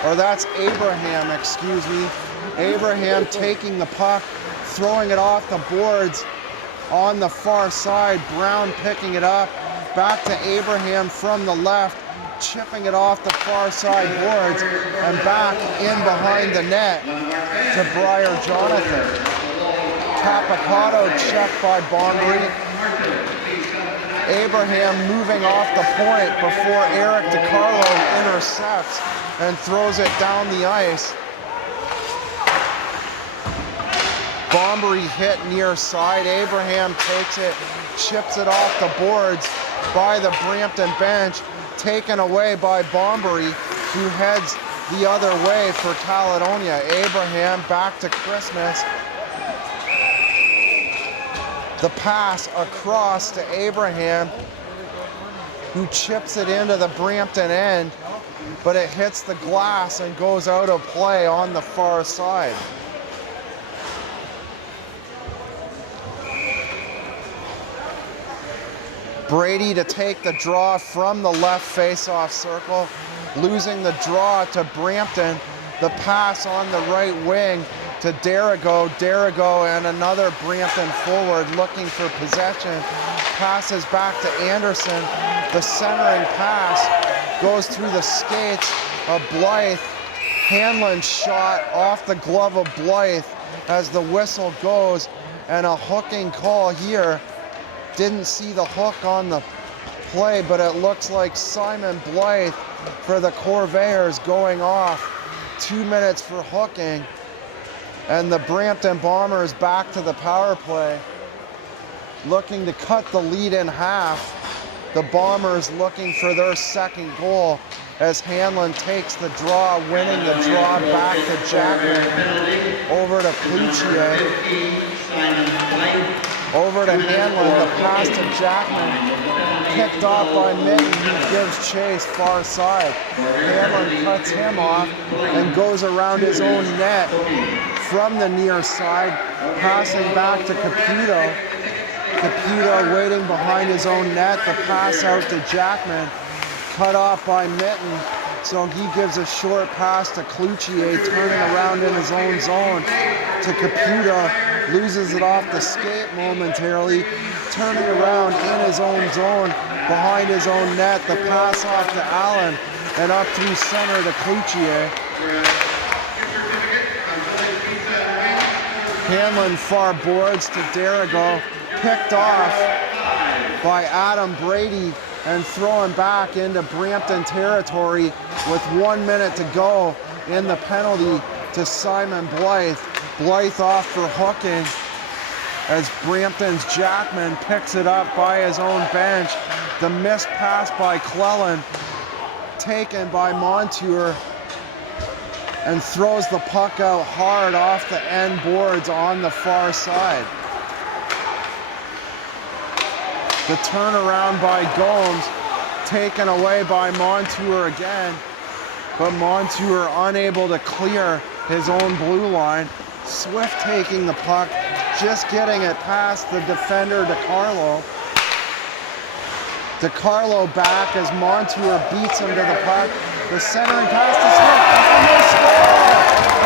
Or that's Abraham, excuse me. Abraham taking the puck, throwing it off the boards on the far side. Brown picking it up, back to Abraham from the left, chipping it off the far side boards and back in behind the net to Briar Jonathan. Capicato checked by Bombery. Abraham moving off the point before Eric DiCarlo intercepts and throws it down the ice. Bombery hit near side. Abraham takes it, chips it off the boards by the Brampton bench, taken away by Bombery, who heads the other way for Caledonia. Abraham back to Christmas. The pass across to Abraham, who chips it into the Brampton end, but it hits the glass and goes out of play on the far side. Brady to take the draw from the left face-off circle, losing the draw to Brampton. The pass on the right wing to Derigo. Derigo and another Brampton forward looking for possession. Passes back to Anderson. The centering pass goes through the skates of Blythe. Hanlon shot off the glove of Blythe as the whistle goes, and a hooking call here. Didn't see the hook on the play, but it looks like Simon Blythe for the Corvairs going off. 2 minutes for hooking, and the Brampton Bombers back to the power play, looking to cut the lead in half. The Bombers looking for their second goal as Hanlon takes the draw, winning the draw back to Jackman, over to Cloutier. Over to Hanlon, the pass to Jackman, picked off by Mitten, who gives chase far side. Hanlon cuts him off and goes around his own net from the near side, passing back to Caputo. Caputo waiting behind his own net, the pass out to Jackman, cut off by Mitten, so he gives a short pass to Cloutier, turning around in his own zone to Caputo. Loses it off the skate momentarily, turning around in his own zone, behind his own net. The pass off to Allen, and up through center to Cloutier. Hanlon far boards to Derigo, picked off by Adam Brady, and thrown back into Brampton territory with 1 minute to go in the penalty to Simon Blythe. Blythe off for hooking as Brampton's Jackman picks it up by his own bench. The missed pass by Cleland, taken by Montour, and throws the puck out hard off the end boards on the far side. The turnaround by Gomes, taken away by Montour again, but Montour unable to clear his own blue line. Swift taking the puck, just getting it past the defender DeCarlo. DeCarlo back as Montour beats him to the puck. The centering pass to Swift, and they score!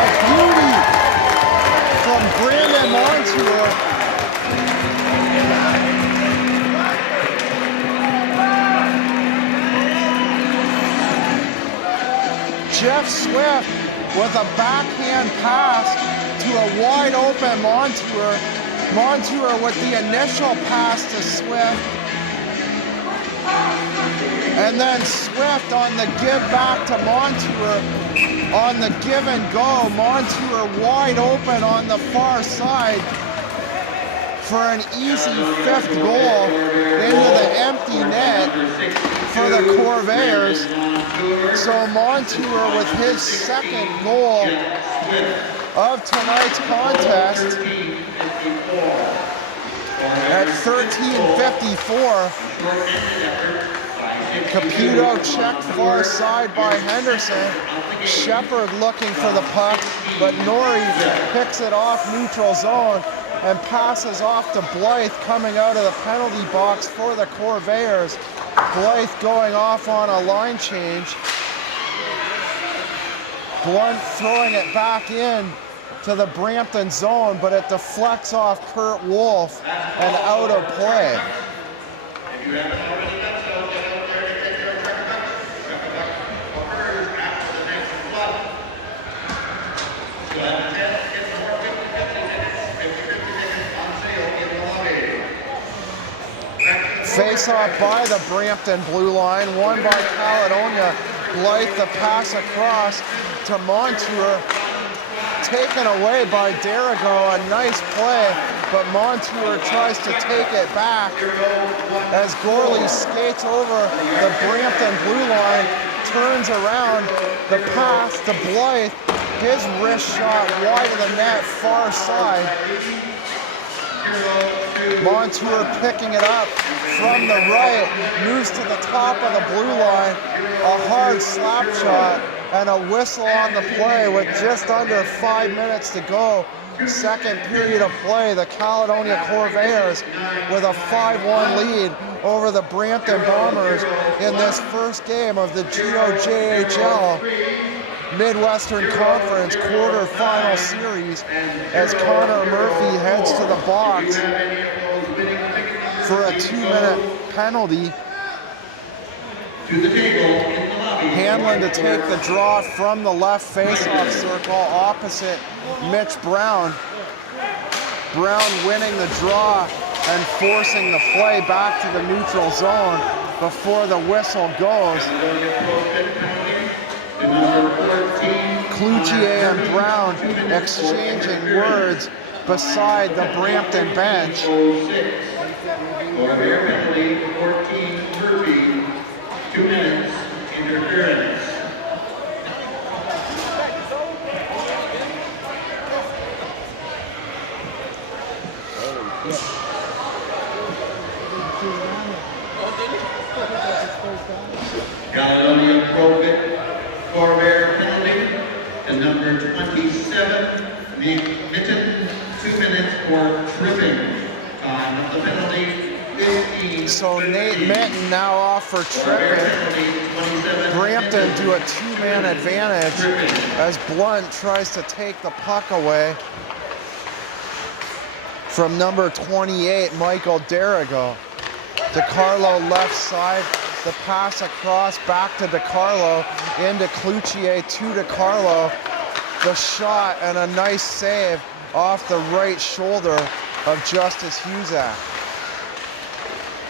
A beauty from Brandon Montour. Jeff Swift with a backhand pass to a wide open Montour. Montour with the initial pass to Swift. And then Swift on the give back to Montour. On the give and go, Montour wide open on the far side for an easy 5th goal into the empty net for the Corvairs. So Montour with his 2nd goal of tonight's contest at 13:54. Caputo checked far side by Henderson. Shepard looking for the puck, but Norrie picks it off neutral zone and passes off to Blythe coming out of the penalty box for the Corvairs. Blythe going off on a line change. Blunt throwing it back in to the Brampton zone, but it deflects off Kurt Wolf and out of play. Face-off by the Brampton blue line, won by Caledonia. Blythe the pass across to Montour, taken away by Derigo. A nice play, but Montour tries to take it back as Gorley skates over the Brampton blue line, turns around, the pass to Blythe, his wrist shot wide of the net, far side. Montour picking it up from the right, moves to the top of the blue line, a hard slap shot and a whistle on the play with just under 5 minutes to go. 2nd period of play, the Caledonia Corvairs with a 5-1 lead over the Brampton Bombers in this first game of the GOJHL Midwestern Conference quarterfinal series as Connor Murphy heads to the box for a 2-minute penalty. Hanlon to take the draw from the left face-off circle opposite Mitch Brown. Brown winning the draw and forcing the play back to the neutral zone before the whistle goes. Cloutier and Brown exchanging words beside the Brampton bench. Penalty 14 Murphy, 2 minutes interference. Caledonia Pro-Fit Corvairs penalty to number 27, Mitten, 2 minutes for tripping. Time of the penalty, 15. So Nate Mitten now off for tripping. Brampton do a 2-man advantage as Blunt tries to take the puck away from number 28, Michael Derigo. DeCarlo left side, the pass across back to DeCarlo, into Cloutier to DeCarlo. The shot and a nice save off the right shoulder of Justice Huzak.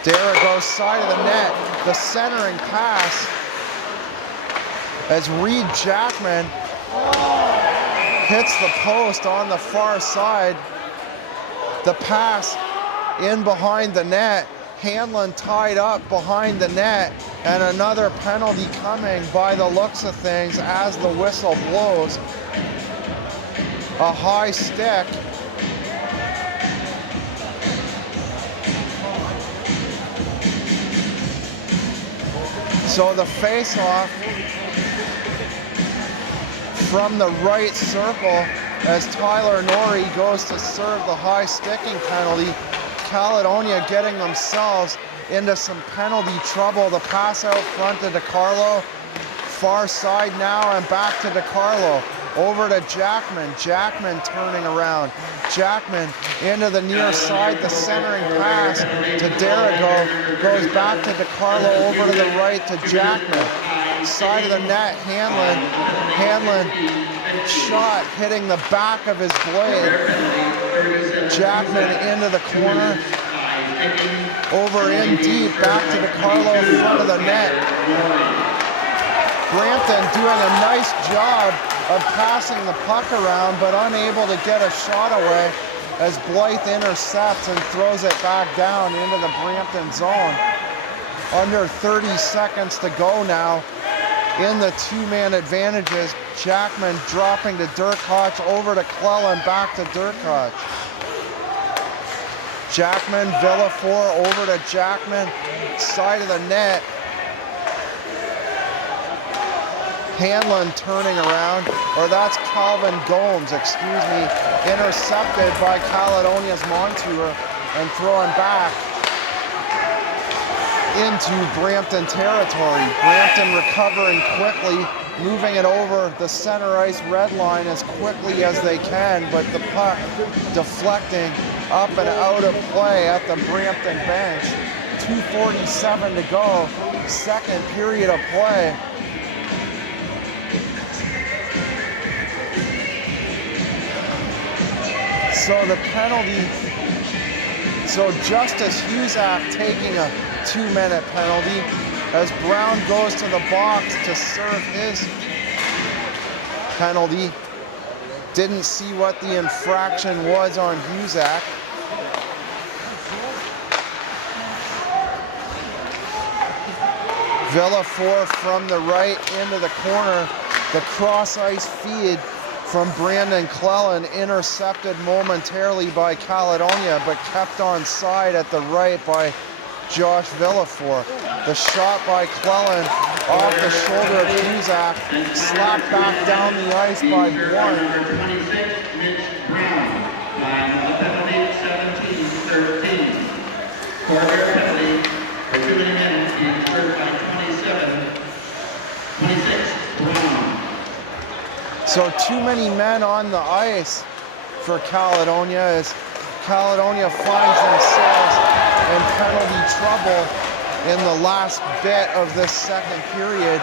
Derigo side of the net, the centering pass as Reed Jackman hits the post on the far side. The pass in behind the net, Hanlon tied up behind the net, And another penalty coming by the looks of things as the whistle blows. A high stick. So the face-off from the right circle as Tyler Norrie goes to serve the high sticking penalty. Caledonia getting themselves into some penalty trouble. The pass out front to DeCarlo. Far side now and back to DeCarlo. Over to Jackman. Jackman turning around. Jackman into the near side. The centering pass to Derigo. Goes back to DeCarlo over to the right to Jackman. Side of the net, Hanlon. Hanlon shot hitting the back of his blade. Jackman into the corner. Over in deep, back to DeCarlo in front of the net. Brampton doing a nice job of passing the puck around, but unable to get a shot away as Blythe intercepts and throws it back down into the Brampton zone. Under 30 seconds to go now in the two-man advantages. Jackman dropping to Durkach, over to Cleland, back to Durkach. Jackman, Villaflor over to Jackman, side of the net. Hanlon turning around, or that's Calvin Gomes, excuse me, intercepted by Caledonia's Montour and thrown back into Brampton territory. Brampton recovering quickly, moving it over the center ice red line as quickly as they can, but the puck deflecting up and out of play at the Brampton bench. 2:47 to go, second period of play. So the penalty, so Justice Husak taking a 2-minute penalty as Brown goes to the box to serve his penalty. Didn't see what the infraction was on Husak. Villaflor from the right into the corner. The cross-ice feed from Brandon Cleland intercepted momentarily by Caledonia, but kept on side at the right by Josh Villaflor. The shot by Cleland off the shoulder of Husak, slapped back down the ice by one. Number 26, Mitch Brown. Line on the penalty, 17-13. Corvair penalty for 2 minutes being served by 26, Brown. So too many men on the ice for Caledonia as Caledonia finds themselves in penalty trouble in the last bit of this second period,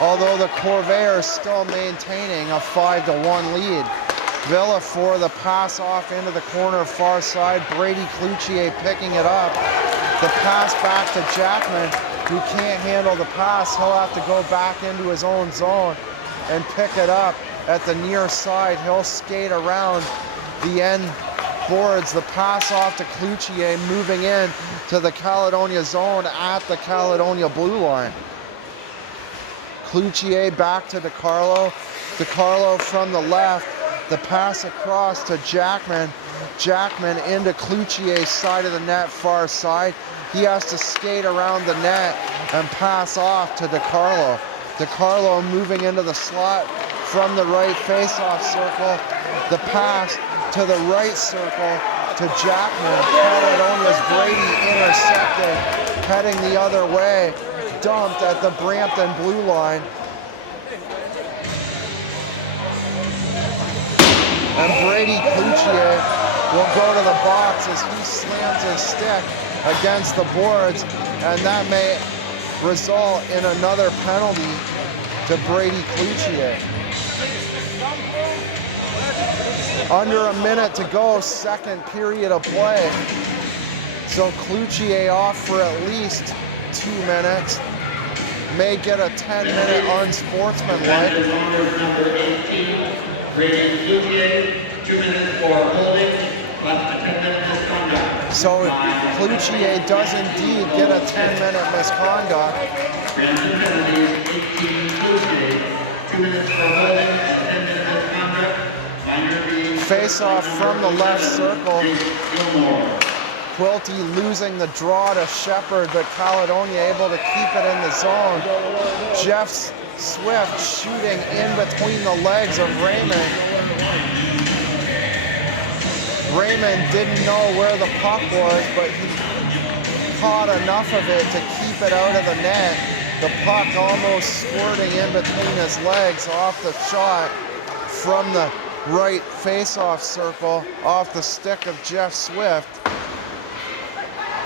although the Corvairs still maintaining a 5-1 lead. Villaflor, the pass off into the corner far side. Brady Cloutier picking it up. The pass back to Jackman, who can't handle the pass. He'll have to go back into his own zone and pick it up at the near side. He'll skate around the end boards. The pass off to Cloutier, moving in to the Caledonia zone at the Caledonia blue line. Cloutier back to DeCarlo. DeCarlo from the left. The pass across to Jackman. Jackman into Cloutier's side of the net, far side. He has to skate around the net and pass off to DeCarlo. DeCarlo moving into the slot from the right face-off circle. The pass to the right circle to Jackman. Caledonia's Brady intercepted, heading the other way, dumped at the Brampton blue line. And Brady Cloutier will go to the box as he slams his stick against the boards, and that may result in another penalty to Brady Cloutier. Under a minute to go, second period of play. So Cloutier off for at least 2 minutes. May get a 10-minute unsportsmanlike. Number 18, Brady Cloutier, 2 minutes for holding, but a 10-minute misconduct. So Cloutier does indeed get a 10-minute misconduct. Brampton penalties, 18 Tuesday, 2 minutes for holding and 10 minute misconduct. Minor being Face off from the left circle. Gilmore. Quilty losing the draw to Shepard, but Caledonia able to keep it in the zone. Jeff Swift shooting in between the legs of Raymond. Raymond didn't know where the puck was, but he caught enough of it to keep it out of the net. The puck almost squirting in between his legs off the shot from the right face-off circle, off the stick of Jeff Swift.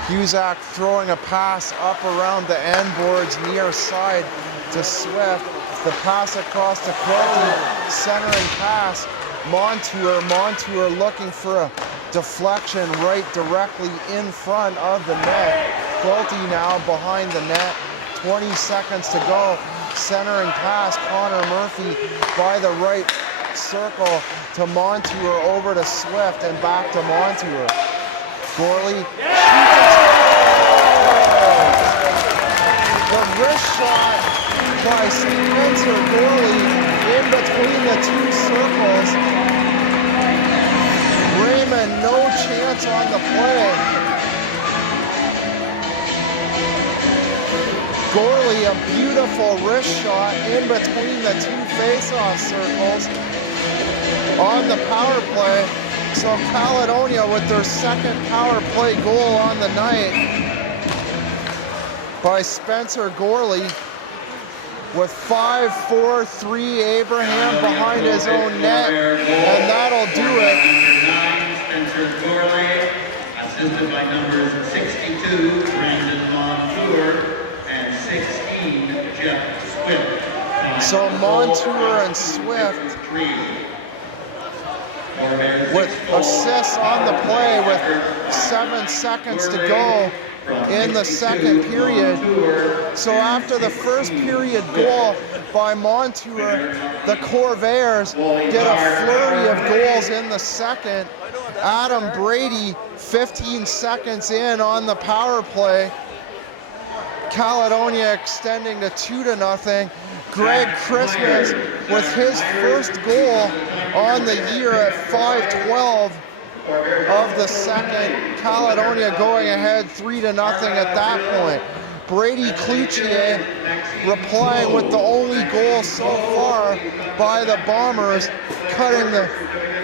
Husak throwing a pass up around the end boards near side to Swift. The pass across to Quilty, centering pass. Montour looking for a deflection right directly in front of the net. Quilty now behind the net. 20 seconds to go. Centering pass, Connor Murphy by the right circle to Montour, over to Swift and back to Montour. Gorley shoots. The wrist shot by Spencer Gorley in between the two circles. Raymond no chance on the play. Gorley a beautiful wrist shot in between the two face-off circles on the power play. So Caledonia with their second power play goal on the night by Spencer Gorley with 5-4-3 Abraham behind his own net, and that'll do it. Spencer Gorley, assisted by numbers 62, Brandon Montour, and 16, Jeff Swift. So Montour and Swift with assists on the play with 7 seconds to go in the second period. So after the first period goal by Montour, the Corvairs get a flurry of goals in the second. Adam Brady 15 seconds in on the power play. Caledonia extending to 2-0. Greg Christmas with his first goal on the year at 5:12 of the second. Caledonia going ahead 3-0 at that point. Brady Cloutier replying with the only goal so far by the Bombers, cutting the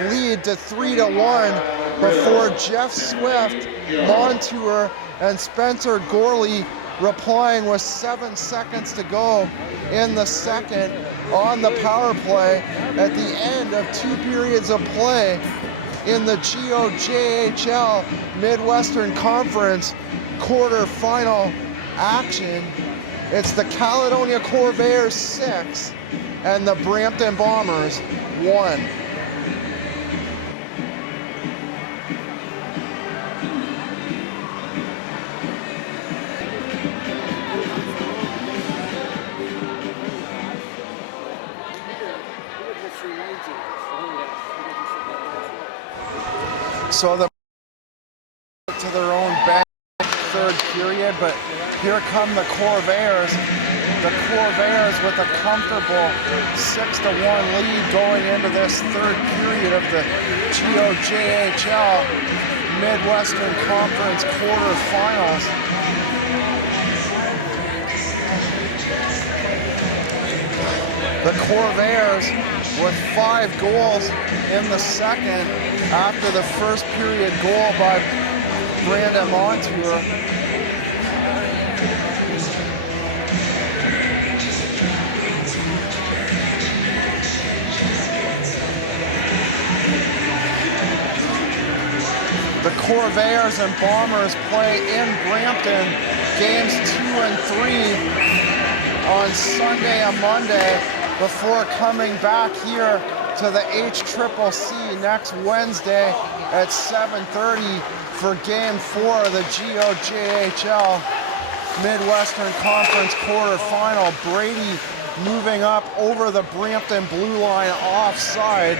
lead to 3-1 before Jeff Swift, Montour, and Spencer Gorley replying with 7 seconds to go in the second on the power play at the end of 2 periods of play in the GOJHL Midwestern Conference quarterfinal action. It's the Caledonia Corvairs 6 and the Brampton Bombers 1. So the to their own bench third period, but here come the Corvairs. The Corvairs with a comfortable 6-1 lead going into this third period of the GOJHL Midwestern Conference quarterfinals. The Corvairs with 5 goals in the second after the first period goal by Brandon Montour. The Corvairs and Bombers play in Brampton games 2 and 3 on Sunday and Monday before coming back here to the HCCC next Wednesday at 7:30 for Game 4 of the GOJHL Midwestern Conference quarterfinal. Brady moving up over the Brampton blue line offside.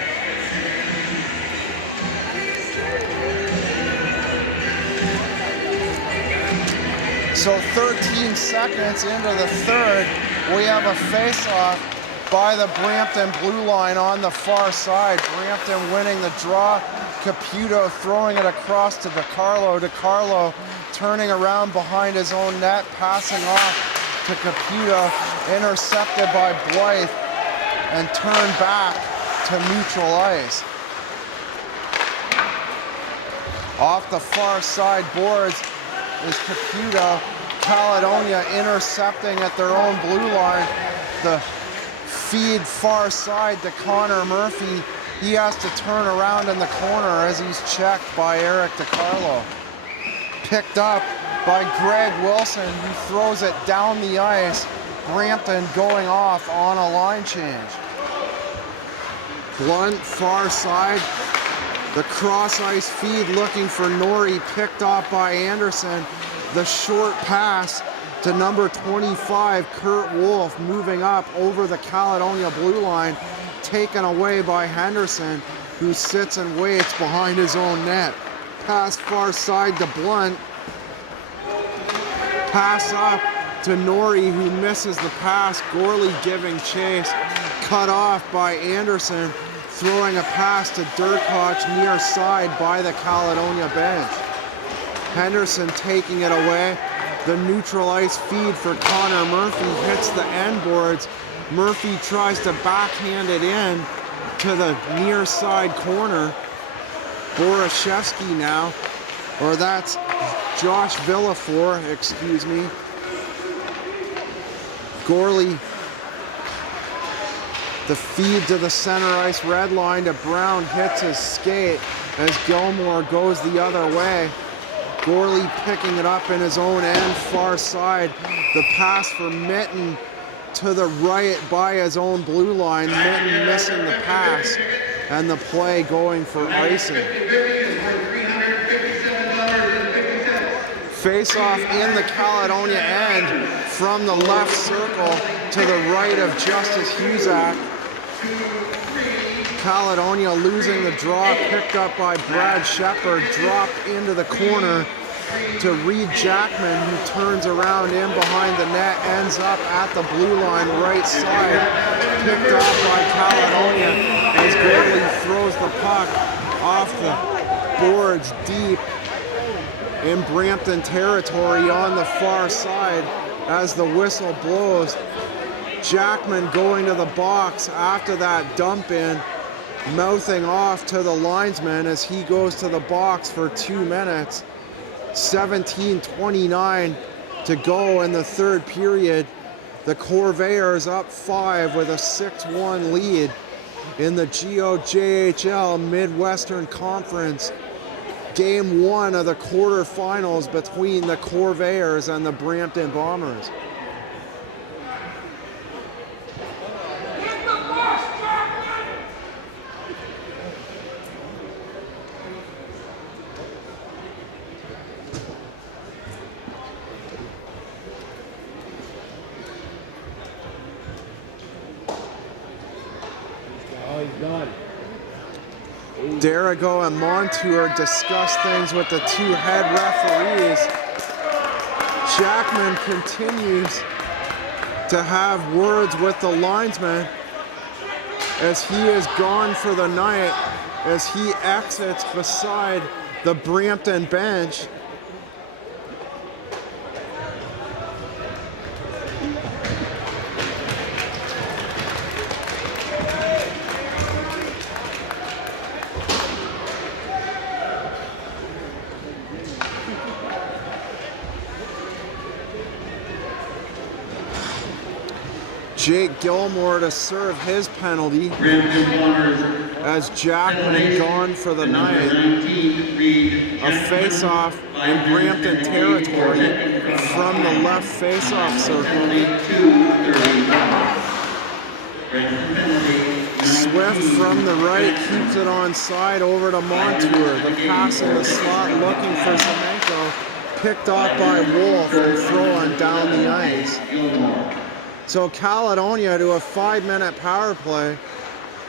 So 13 seconds into the third, we have a face-off by the Brampton blue line on the far side. Brampton winning the draw. Caputo throwing it across to DiCarlo. DiCarlo turning around behind his own net, passing off to Caputo, intercepted by Blythe, and turned back to neutral ice. Off the far side boards is Caputo. Caledonia intercepting at their own blue line. The feed far side to Connor Murphy. He has to turn around in the corner as he's checked by Eric DiCarlo. Picked up by Greg Wilson, who throws it down the ice. Brampton going off on a line change. Blunt far side. The cross ice feed looking for Norrie, picked off by Anderson. The short pass to number 25, Kurt Wolf, moving up over the Caledonia blue line, taken away by Henderson, who sits and waits behind his own net. Pass far side to Blunt. Pass up to Norrie, who misses the pass. Gorley giving chase. Cut off by Anderson, throwing a pass to Durkoch near side by the Caledonia bench. Henderson taking it away. The neutral ice feed for Connor Murphy hits the end boards. Murphy tries to backhand it in to the near side corner. Borashevsky now, or that's Josh Villafort, excuse me. Gorley, the feed to the center ice red line to Brown, hits his skate as Gilmore goes the other way. Gorley picking it up in his own end, far side. The pass for Mitten to the right by his own blue line. Mitten missing the pass, and the play going for icing. Face-off in the Caledonia end from the left circle to the right of Justice Huzak. Caledonia losing the draw, picked up by Brad Shepard, dropped into the corner to Reed Jackman, who turns around in behind the net, ends up at the blue line right side, picked off by Caledonia as Gorley throws the puck off the boards deep in Brampton territory on the far side as the whistle blows. Jackman going to the box after that dump in, mouthing off to the linesman as he goes to the box for 2 minutes. 17:29 to go in the third period. The Corvairs up 5 with a 6-1 lead in the GOJHL Midwestern Conference. Game 1 of the quarterfinals between the Corvairs and the Brampton Bombers. Derigo and Montour discuss things with the two head referees. Jackman continues to have words with the linesman as he is gone for the night, as he exits beside the Brampton bench. Jake Gilmore to serve his penalty as Jackman gone for the night. A face-off in Brampton territory from the left face-off circle. Swift from the right keeps it on side over to Montour. The pass in the slot looking for Zemenko, picked off by Wolf and thrown down the ice. So Caledonia to a 5-minute power play.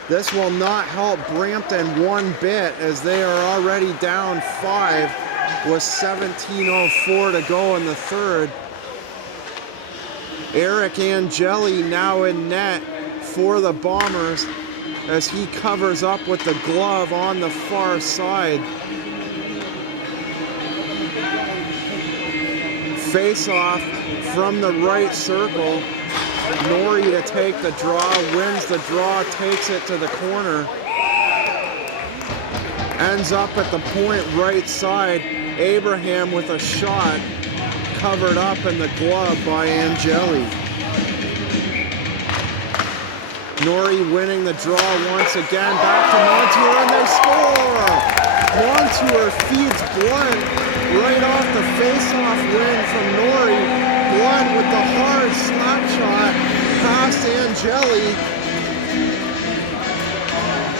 This will not help Brampton one bit as they are already down 5 with 17:04 to go in the third. Eric Angeli now in net for the Bombers as he covers up with the glove on the far side. Face off from the right circle. Norrie to take the draw, wins the draw, takes it to the corner. Ends up at the point right side. Abraham with a shot, covered up in the glove by Angeli. Norrie winning the draw once again, back to Montour, and they score! Montour feeds Blunt right off the face-off win from Norrie. Blunt with the hard slap shot past Angeli.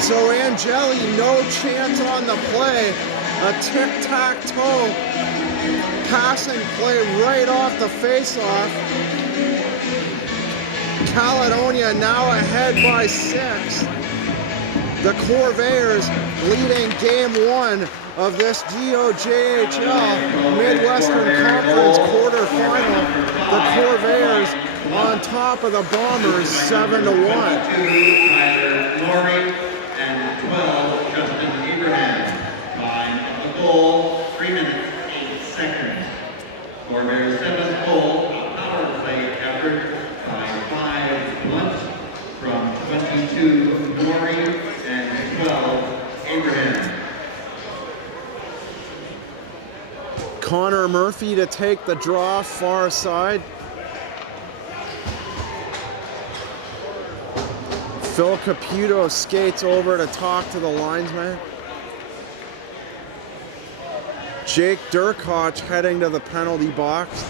So Angeli, no chance on the play. A tic-tac-toe passing play right off the face-off. Caledonia now ahead by 6. The Corvairs leading game 1 of this GOJHL Midwestern Conference quarterfinal. The Corvairs on top of the Bombers 7-1. Norrie and 12 Justin Abraham. Time of the goal 3 minutes 8 seconds. Corvairs 7th goal, power play effort by 5 Blunt from 22 Norrie and 12 Abraham. Connor Murphy to take the draw far side. Phil Caputo skates over to talk to the linesman. Jake Durkoch heading to the penalty box.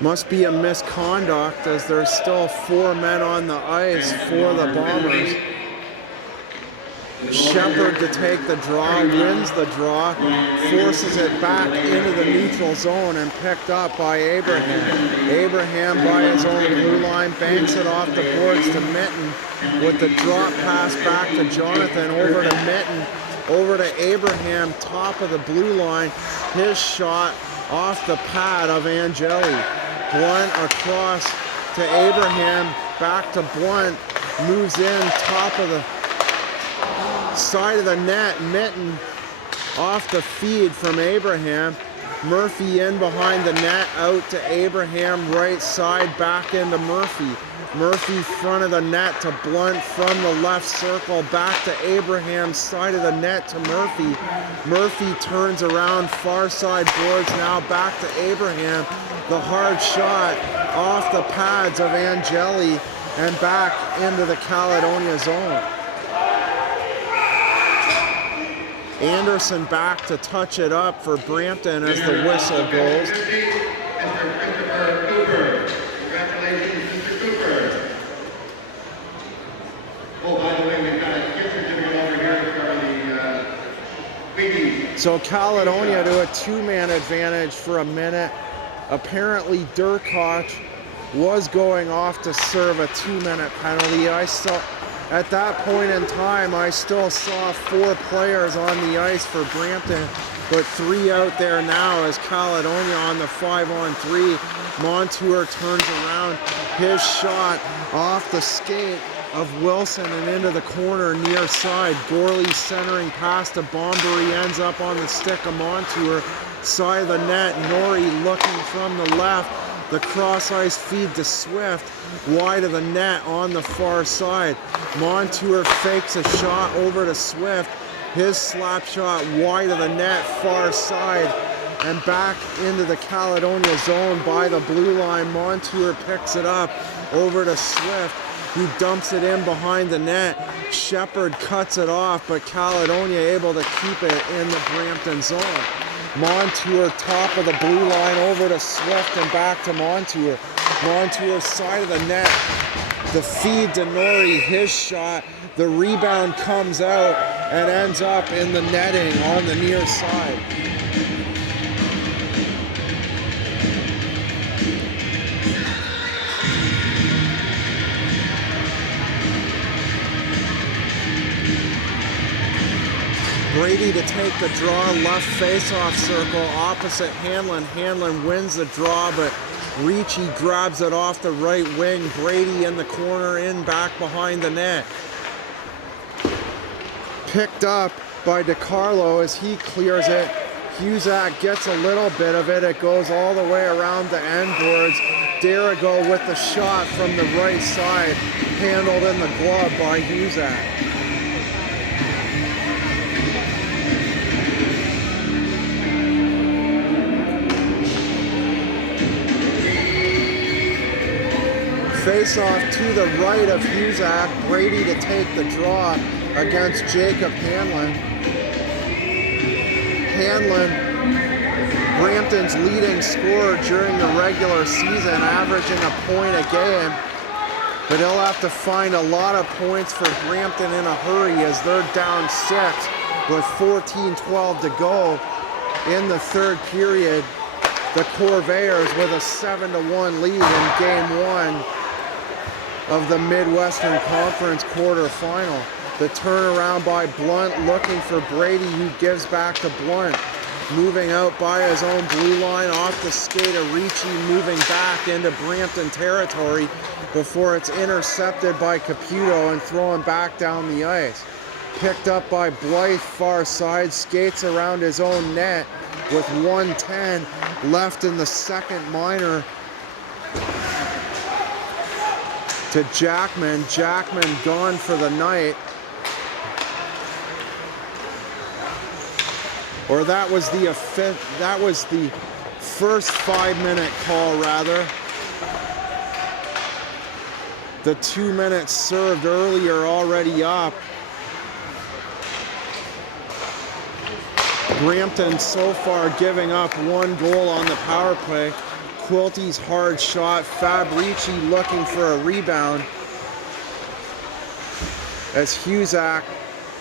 Must be a misconduct as there's still 4 men on the ice for the Bombers. Shepard to take the draw, wins the draw, forces it back into the neutral zone and picked up by Abraham. Abraham by his own blue line, banks it off the boards to Mitten with the drop pass back to Jonathan, over to Mitten, over to Abraham, top of the blue line. His shot off the pad of Angeli. Blunt across to Abraham, back to Blunt, moves in, top of the side of the net. Mitten off the feed from Abraham. Murphy in behind the net, out to Abraham, right side, back into Murphy. Murphy front of the net to Blunt from the left circle, back to Abraham, side of the net to Murphy. Murphy turns around, far side boards now, back to Abraham. The hard shot off the pads of Angeli and back into the Caledonia zone. Anderson back to touch it up for Brampton as the whistle goes. Mr. Christopher Cooper. Congratulations, Mr. Cooper. Oh, by the way, we've got a gift certificate over here for the Wheaties. So Caledonia to a 2-man advantage for a minute. Apparently Durkoch was going off to serve a 2-minute penalty. At that point in time, I still saw 4 players on the ice for Brampton, but 3 out there now as Caledonia on the 5-on-3. Montour turns around, his shot off the skate of Wilson and into the corner near side. Gorley centering past to Bomber, he ends up on the stick of Montour. Side of the net, Norrie looking from the left. The cross-ice feed to Swift, wide of the net on the far side. Montour fakes a shot over to Swift. His slap shot wide of the net, far side, and back into the Caledonia zone by the blue line. Montour picks it up over to Swift, who dumps it in behind the net. Shepard cuts it off, but Caledonia able to keep it in the Brampton zone. Montour top of the blue line over to Swift and back to Montour. Montour side of the net. The feed to Norrie, his shot. The rebound comes out and ends up in the netting on the near side. Brady to take the draw, left face-off circle, opposite Hanlon. Hanlon wins the draw, but Ricci grabs it off the right wing. Brady in the corner, in back behind the net. Picked up by DiCarlo as he clears it. Husak gets a little bit of it. It goes all the way around the end boards. Derigo with the shot from the right side, handled in the glove by Husak. Face off to the right of Husak. Brady to take the draw against Jacob Hanlon. Hanlon, Brampton's leading scorer during the regular season, averaging a point a game. But he'll have to find a lot of points for Brampton in a hurry as they're down 6 with 14-12 to go in the third period. The Corvairs with a 7-1 lead in game 1 of the Midwestern Conference quarterfinal. The turnaround by Blunt, looking for Brady, who gives back to Blunt. Moving out by his own blue line, off the skate of Ricci, moving back into Brampton territory before it's intercepted by Caputo and thrown back down the ice. Picked up by Blythe, far side, skates around his own net with 1:10 left in the second minor to Jackman. Jackman gone for the night. Or that was the first 5-minute call, rather. The 2 minutes served earlier already up. Brampton so far giving up 1 goal on the power play. Quilty's hard shot. Fabrici looking for a rebound as Husak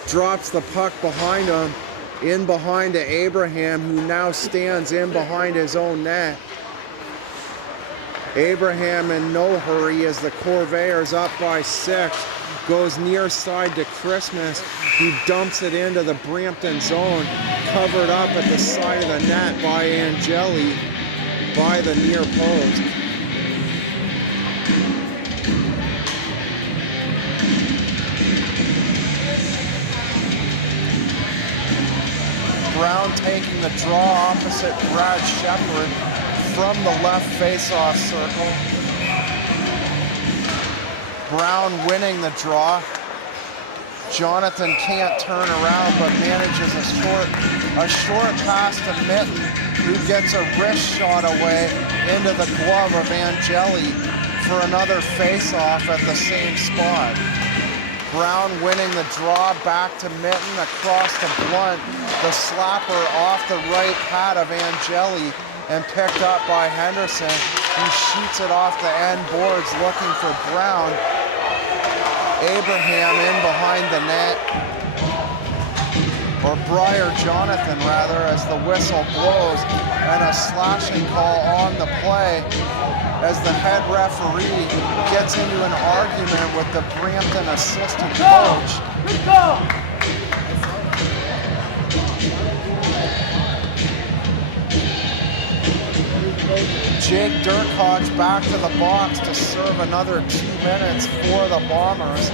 drops the puck behind him. In behind to Abraham, who now stands in behind his own net. Abraham in no hurry as the Corvairs up by 6. Goes near side to Christmas, who dumps it into the Brampton zone. Covered up at the side of the net by Angeli by the near post. Brown taking the draw opposite Brad Shepard from the left face-off circle. Brown winning the draw. Jonathan can't turn around but manages a short pass to Mitten, who gets a wrist shot away into the glove of Angeli for another face-off at the same spot. Brown winning the draw, back to Mitten, across to Blunt. The slapper off the right pad of Angeli and picked up by Henderson, who shoots it off the end boards looking for Brown. Abraham in behind the net, or Briar Jonathan rather, as the whistle blows, and a slashing call on the play as the head referee gets into an argument with the Brampton assistant coach. Good go! Jake Durkoch back to the box to serve another 2 minutes for the Bombers.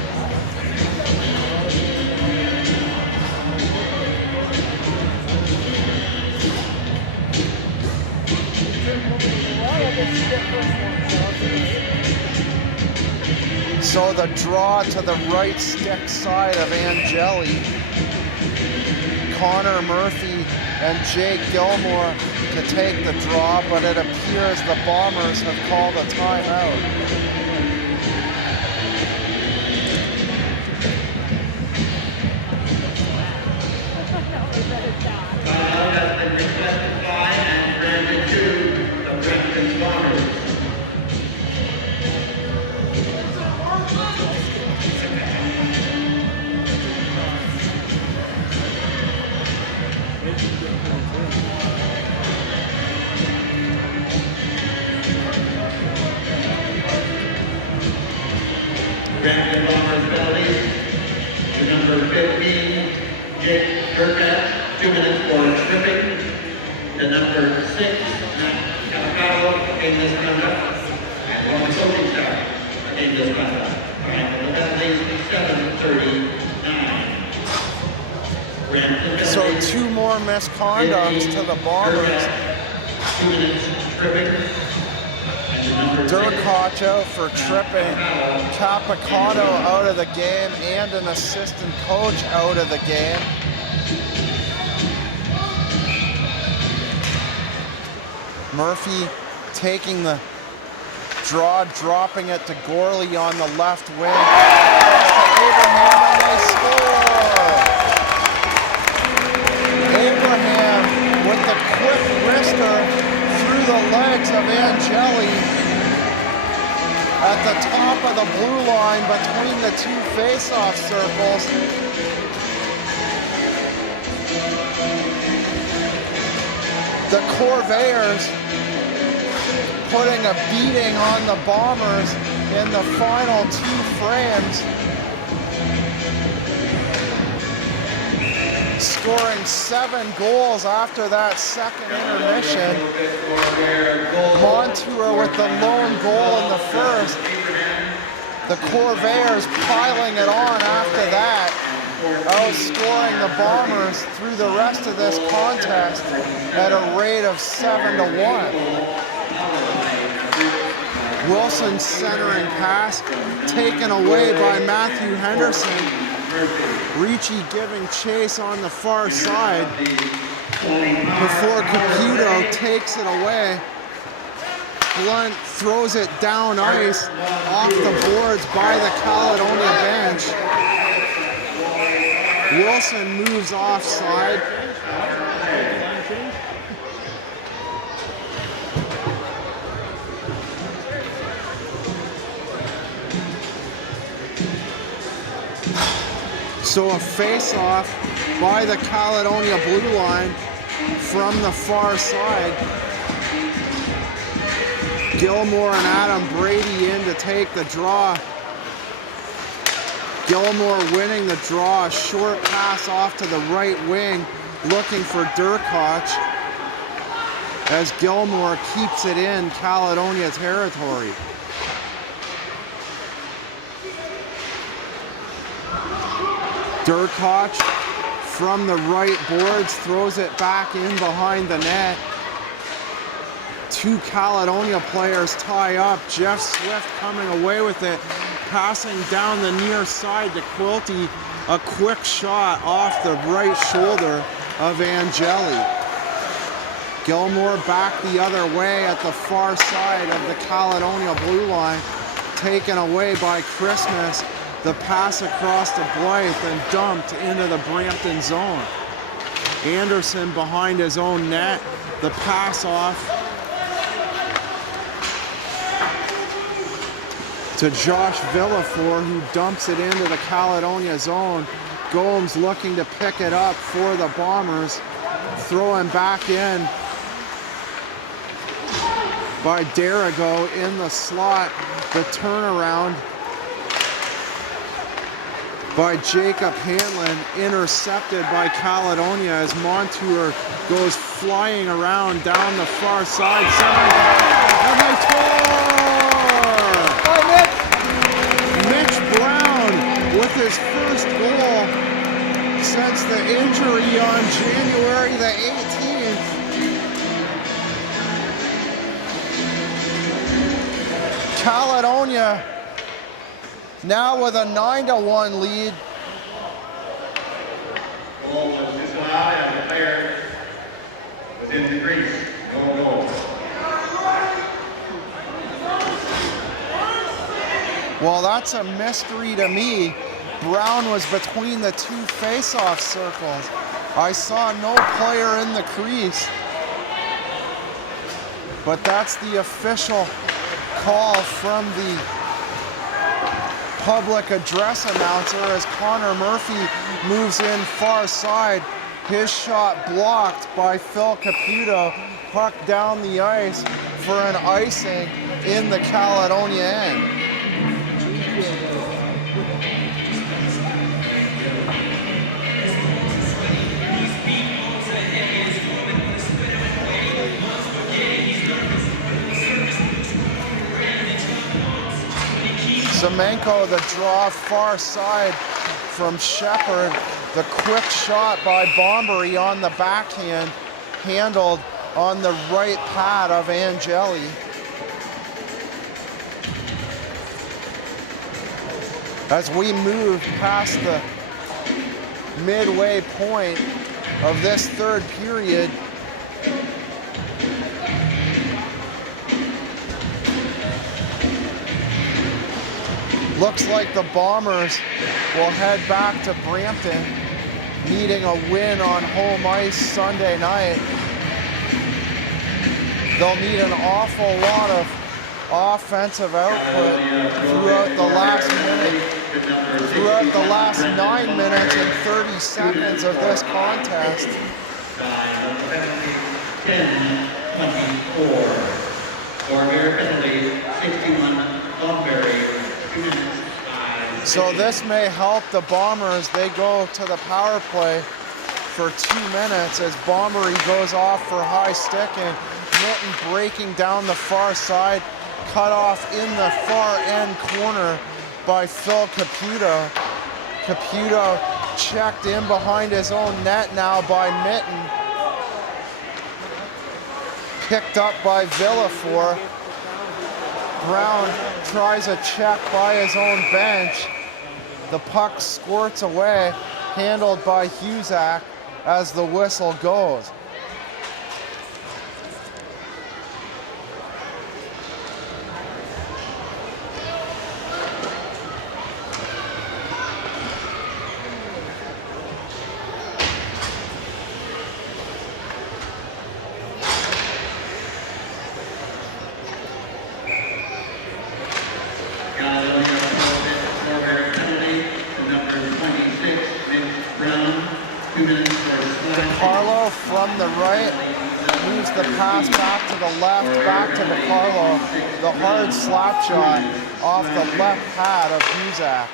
So the draw to the right stick side of Angeli. Connor Murphy and Jake Gilmore to take the draw, but it appears the Bombers have called a timeout. Timeout has been requested by and granted to the Brampton Bombers. Brampton Bombers penalties to number 15, Jake Burkett. tripping. The number 6, Caledonia in this conduct. And one coaching shot in this conduct. Time of the penalties, 7:39. So 2 more misconducts to the Bombers. 2 minutes tripping. Durkoch out for tripping, Capicotto out of the game, and an assistant coach out of the game. Murphy taking the draw, dropping it to Gorley on the left wing. Abraham, and they score! Abraham with the quick wrister through the legs of Angeli at the top of the blue line between the 2 face-off circles. The Corvairs putting a beating on the Bombers in the final 2 frames, scoring 7 goals after that second intermission. Montour with the lone goal in the first. The Corvairs piling it on after that, outscoring the Bombers through the rest of this contest at a rate of 7-1. Wilson centering pass taken away by Matthew Henderson. Ricci giving chase on the far side before Caputo takes it away. Blunt throws it down ice off the boards by the Caledonia bench. Wilson moves offside. So a face-off by the Caledonia blue line from the far side. Gilmore and Adam Brady in to take the draw. Gilmore winning the draw, a short pass off to the right wing, looking for Durkoch as Gilmore keeps it in Caledonia territory. Durkoch from the right boards throws it back in behind the net. 2 Caledonia players tie up. Jeff Swift coming away with it, passing down the near side to Quilty. A quick shot off the right shoulder of Angeli. Gilmore back the other way at the far side of the Caledonia blue line, taken away by Christmas. The pass across to Blythe and dumped into the Brampton zone. Anderson behind his own net. The pass off to Josh Villaflor, who dumps it into the Caledonia zone. Gomes looking to pick it up for the Bombers. Throwing back in by Derigo in the slot. The turnaround by Jacob Hanlon, intercepted by Caledonia as Montour goes flying around down the far side. And they score! Mitch Brown with his first goal since the injury on January the 18th. Caledonia now with a 9-1 lead. Goal was disallowed and the player was in the crease. No goal. Well, that's a mystery to me. Brown was between the 2 face-off circles. I saw no player in the crease. But that's the official call from the public address announcer as Connor Murphy moves in far side. His shot blocked by Phil Caputo. Puck down the ice for an icing in the Caledonia end. Semenko, the draw far side from Shepard. The quick shot by Bombery on the backhand, handled on the right pad of Angeli. As we move past the midway point of this third period, looks like the Bombers will head back to Brampton, needing a win on home ice Sunday night. They'll need an awful lot of offensive output throughout the last 9 minutes and 30 seconds of this contest. 10-24. Corvair penalty, 61 Bunbury. So this may help the Bombers. They go to the power play for 2 minutes as Bombery goes off for high stick, and Mitten breaking down the far side, cut off in the far end corner by Phil Caputo. Caputo checked in behind his own net now by Mitten. Picked up by Villafleur. Brown tries a check by his own bench. The puck squirts away, handled by Huzak as the whistle goes. Caledonia Pro-Fit Corvairs penalty, number 26, Nick Brown, 2 minutes for slap. DeCarlo from the right moves the pass back to the left, back to DeCarlo. The hard slap shot off the left pad of Huzak.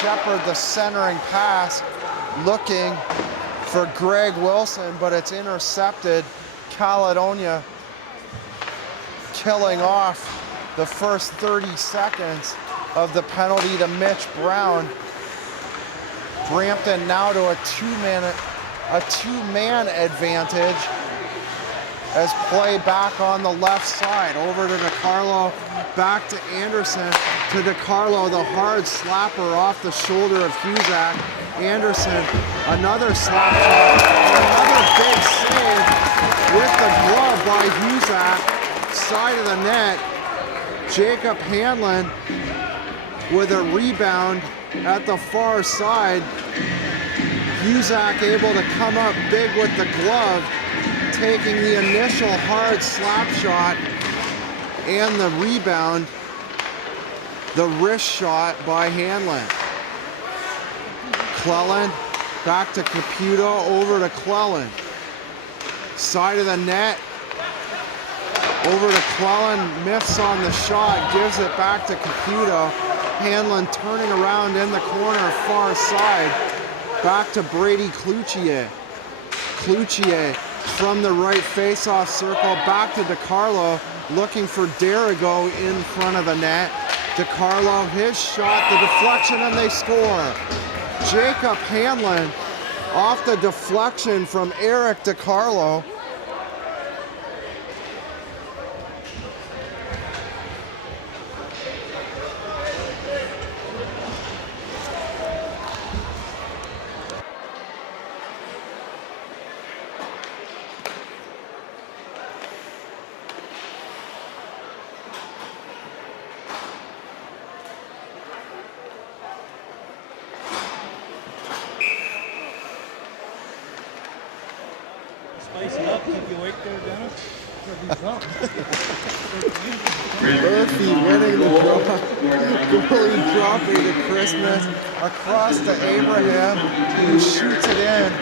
Shepard, the centering pass, looking for Greg Wilson, but it's intercepted. Caledonia killing off the first 30 seconds of the penalty to Mitch Brown. Brampton now to a two-man advantage as play back on the left side. Over to DeCarlo, back to Anderson, to DeCarlo, the hard slapper off the shoulder of Huzak. Anderson, another slap shot, another big save with the glove by Huzak, side of the net. Jacob Hanlon with a rebound at the far side. Huzak able to come up big with the glove, taking the initial hard slap shot and the rebound, the wrist shot by Hanlon. Cleland back to Caputo, over to Cleland. Side of the net, over to Cleland, miss on the shot, gives it back to Caputo. Hanlon turning around in the corner, far side, back to Brady Cloutier. Cloutier from the right face-off circle, back to DeCarlo, looking for Derigo in front of the net. DeCarlo, his shot, the deflection, and they score. Jacob Hanlon off the deflection from Eric DeCarlo. Spice it up, keep you awake there, Dennis. Murphy winning the draw. Goalie dropping to Christmas across to Abraham, who shoots it in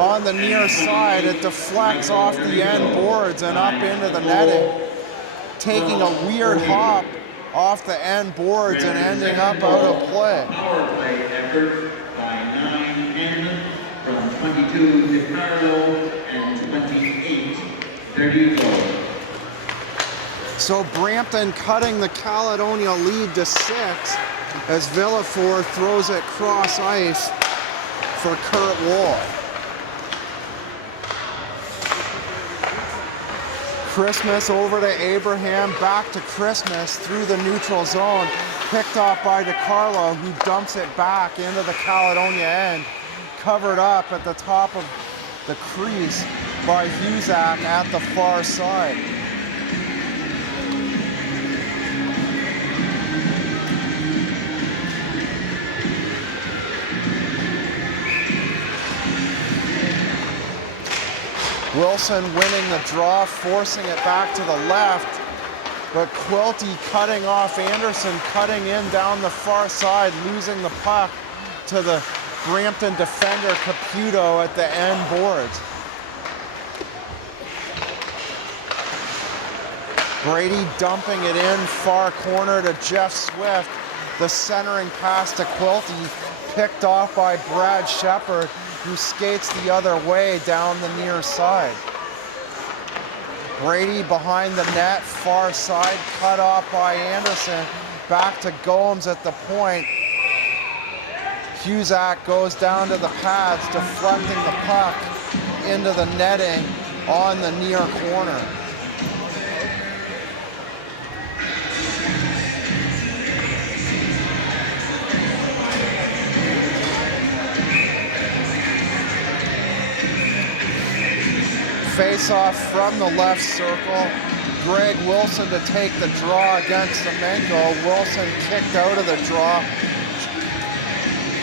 on the near side. It deflects off the end boards and up into the netting, taking a weird hop off the end boards and ending up out of play. Power play effort by 9 Hanlon from 22 DeCarlo and 28 Derigo. So Brampton cutting the Caledonia lead to 6 as Villefort throws it cross ice for Kurt Wolf. Christmas over to Abraham, back to Christmas through the neutral zone, picked off by DeCarlo, who dumps it back into the Caledonia end, covered up at the top of the crease by Huzak at the far side. Wilson winning the draw, forcing it back to the left, but Quilty cutting off Anderson, cutting in down the far side, losing the puck to the Brampton defender Caputo at the end boards. Brady dumping it in, far corner to Jeff Swift. The centering pass to Quilty, picked off by Brad Shepard, who skates the other way down the near side. Brady behind the net, far side, cut off by Anderson, back to Gomes at the point. Huzak goes down to the pads, deflecting the puck into the netting on the near corner. Face-off from the left circle. Greg Wilson to take the draw against Semenko. Wilson kicked out of the draw.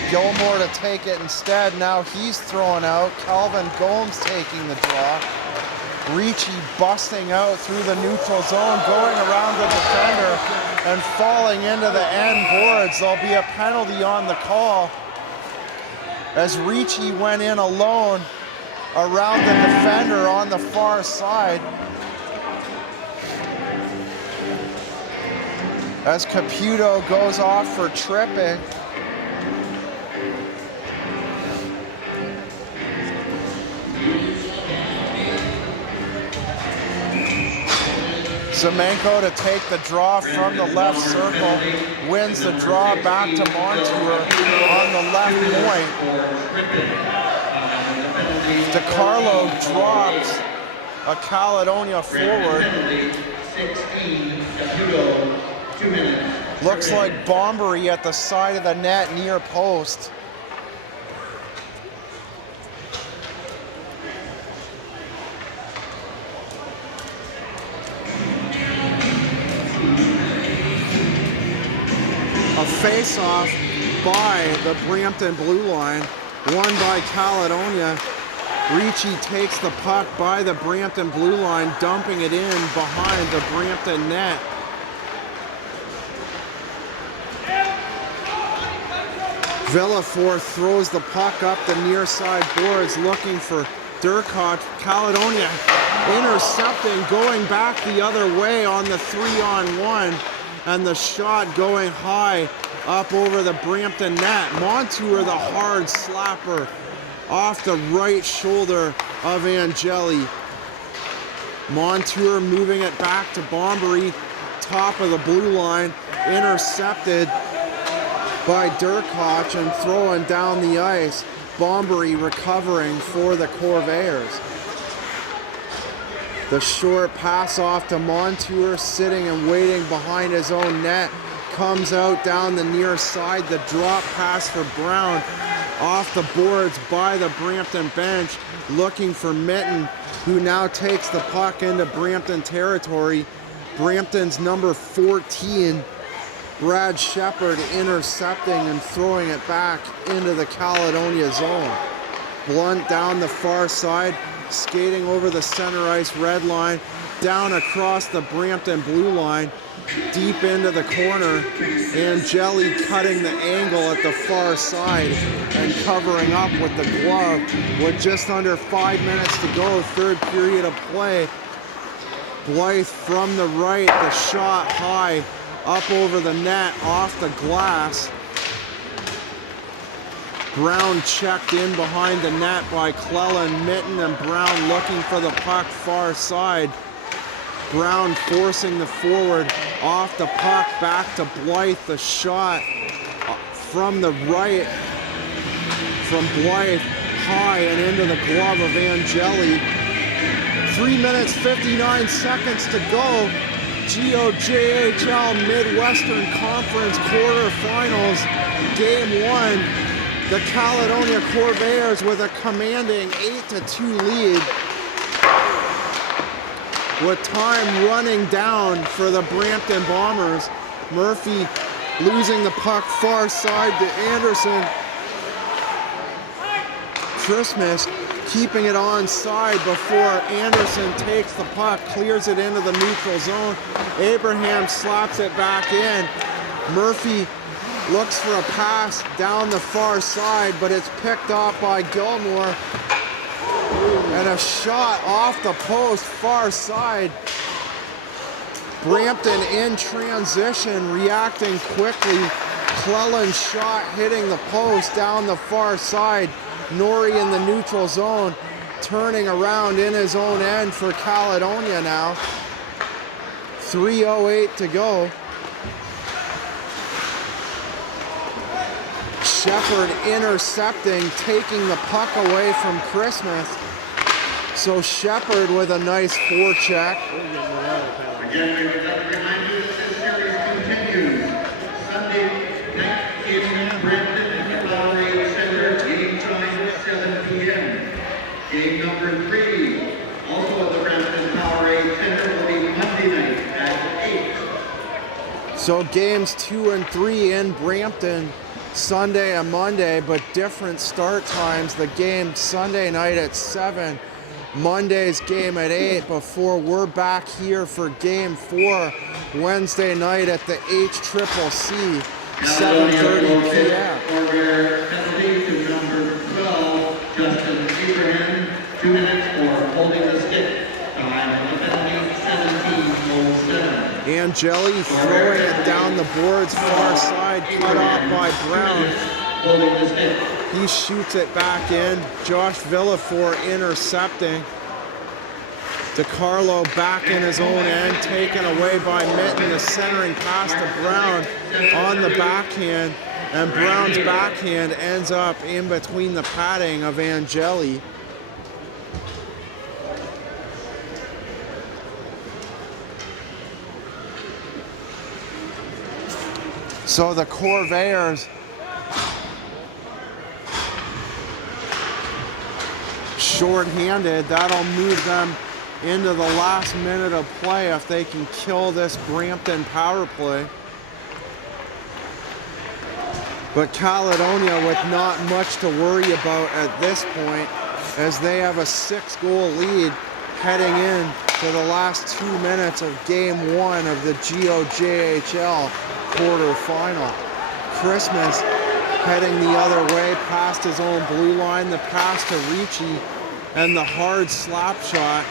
Gilmore to take it instead. Now he's thrown out. Calvin Gomes taking the draw. Ricci busting out through the neutral zone, going around the defender and falling into the end boards. There'll be a penalty on the call as Ricci went in alone around the defender on the far side. As Caputo goes off for tripping. Semenko to take the draw from the left circle, wins the draw back to Montour on the left point. DeCarlo drops a Caledonia forward. 16, Caputo, 2 minutes. Looks like Bombery at the side of the net near post. A face-off by the Brampton blue line, won by Caledonia. Ricci takes the puck by the Brampton blue line, dumping it in behind the Brampton net. Villefort throws the puck up the near side boards, looking for Durkot. Caledonia intercepting, going back the other way on the 3-on-1, and the shot going high up over the Brampton net. Montour, the hard slapper, off the right shoulder of Angeli. Montour moving it back to Bombery, top of the blue line, intercepted by Durkot and throwing down the ice. Bombery recovering for the Corvairs. The short pass off to Montour, sitting and waiting behind his own net, comes out down the near side. The drop pass for Brown, off the boards by the Brampton bench, looking for Mitten, who now takes the puck into Brampton territory. Brampton's number 14, Brad Shepard, intercepting and throwing it back into the Caledonia zone. Blunt down the far side, skating over the center ice red line, down across the Brampton blue line, deep into the corner. Angeli cutting the angle at the far side and covering up with the glove with just under 5 minutes to go, third period of play. Blythe from the right, the shot high, up over the net, off the glass. Brown checked in behind the net by Cleland. Mitten and Brown looking for the puck far side. Brown forcing the forward off the puck, back to Blythe. The shot from the right from Blythe, high and into the glove of Angeli. 3 minutes, 59 seconds to go. GOJHL Midwestern Conference quarterfinals, game 1. The Caledonia Corvairs with a commanding 8-2 lead, with time running down for the Brampton Bombers. Murphy losing the puck far side to Anderson. Christmas keeping it onside before Anderson takes the puck, clears it into the neutral zone. Abraham slaps it back in. Murphy looks for a pass down the far side, but it's picked off by Gilmore. And a shot off the post, far side. Brampton in transition, reacting quickly. Clellan's shot hitting the post down the far side. Norrie in the neutral zone, turning around in his own end for Caledonia now. 3:08 to go. Shepard intercepting, taking the puck away from Christmas. So Shepard with a nice forecheck. Again, we would like to remind you that this series continues Sunday night in Brampton Caledonia Centre, game time 7 p.m. Game number 3, also at the Brampton Caledonia Centre, will be Monday night at 8. So games 2 and 3 in Brampton, Sunday and Monday, but different start times. The game Sunday night at 7. Monday's game at 8 before we're back here for game 4 Wednesday night at the HCCC, 7:30 p.m. Corvairs penalty to number 12, Justin Abraham, 2 minutes for holding the stick. Time on the penalty, 17:07. Angeli throwing it down the boards, far side, cut off by Brown. Holding the stick. He shoots it back in. Josh Villafort intercepting. DeCarlo back in his own end, taken away by Mitten. The centering pass to Brown on the backhand, and Brown's backhand ends up in between the padding of Angeli. So the Corvairs short-handed. That'll move them into the last minute of play if they can kill this Brampton power play. But Caledonia with not much to worry about at this point, as they have a 6-goal lead heading in to the last 2 minutes of game 1 of the GOJHL quarterfinal. Christmas heading the other way past his own blue line, the pass to Ricci, and the hard slap shot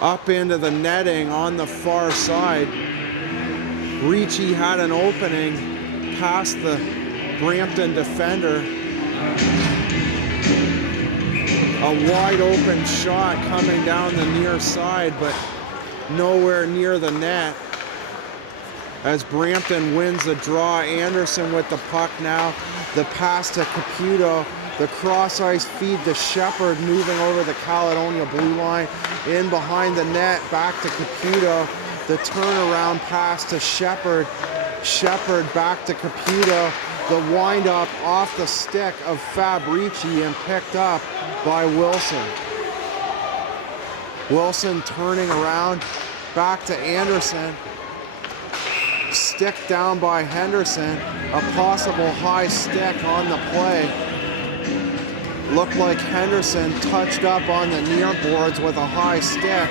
up into the netting on the far side. Ricci had an opening past the Brampton defender. A wide open shot coming down the near side, but nowhere near the net. As Brampton wins the draw, Anderson with the puck now. The pass to Caputo. The cross-ice feed to Shepard, moving over the Caledonia blue line. In behind the net, back to Caputo. The turnaround pass to Shepard. Shepard back to Caputo. The wind-up off the stick of Fabrici and picked up by Wilson. Wilson turning around, back to Anderson. Stick down by Henderson. A possible high stick on the play. Looked like Henderson touched up on the near boards with a high stick.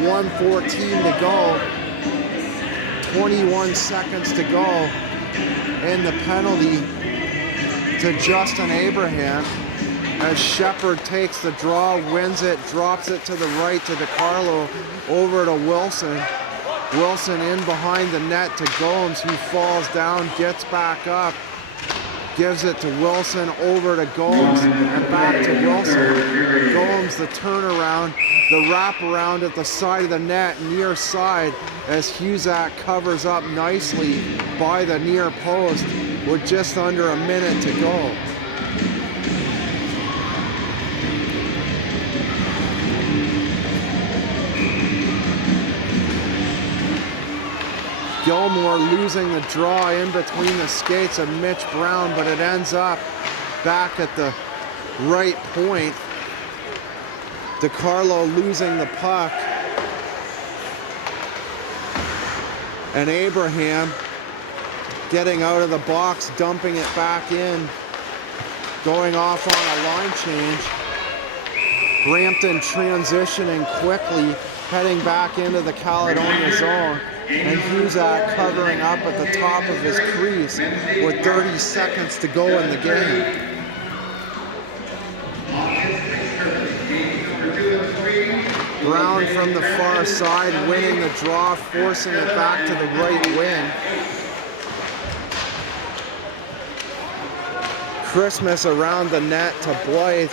1:14 to go. 21 seconds to go. And the penalty to Justin Abraham as Shepard takes the draw, wins it, drops it to the right to DeCarlo, over to Wilson. Wilson in behind the net to Gomes, who falls down, gets back up. Gives it to Wilson, over to Gomes, and back to Wilson. Gomes, the turnaround, the wraparound at the side of the net, near side, as Huzak covers up nicely by the near post with just under a minute to go. Gilmore losing the draw in between the skates of Mitch Brown, but it ends up back at the right point. DiCarlo losing the puck. And Abraham getting out of the box, dumping it back in, going off on a line change. Brampton transitioning quickly, heading back into the Caledonia zone. And Huzak covering up at the top of his crease with 30 seconds to go in the game. Brown from the far side winning the draw, forcing it back to the right wing. Christmas around the net to Blythe.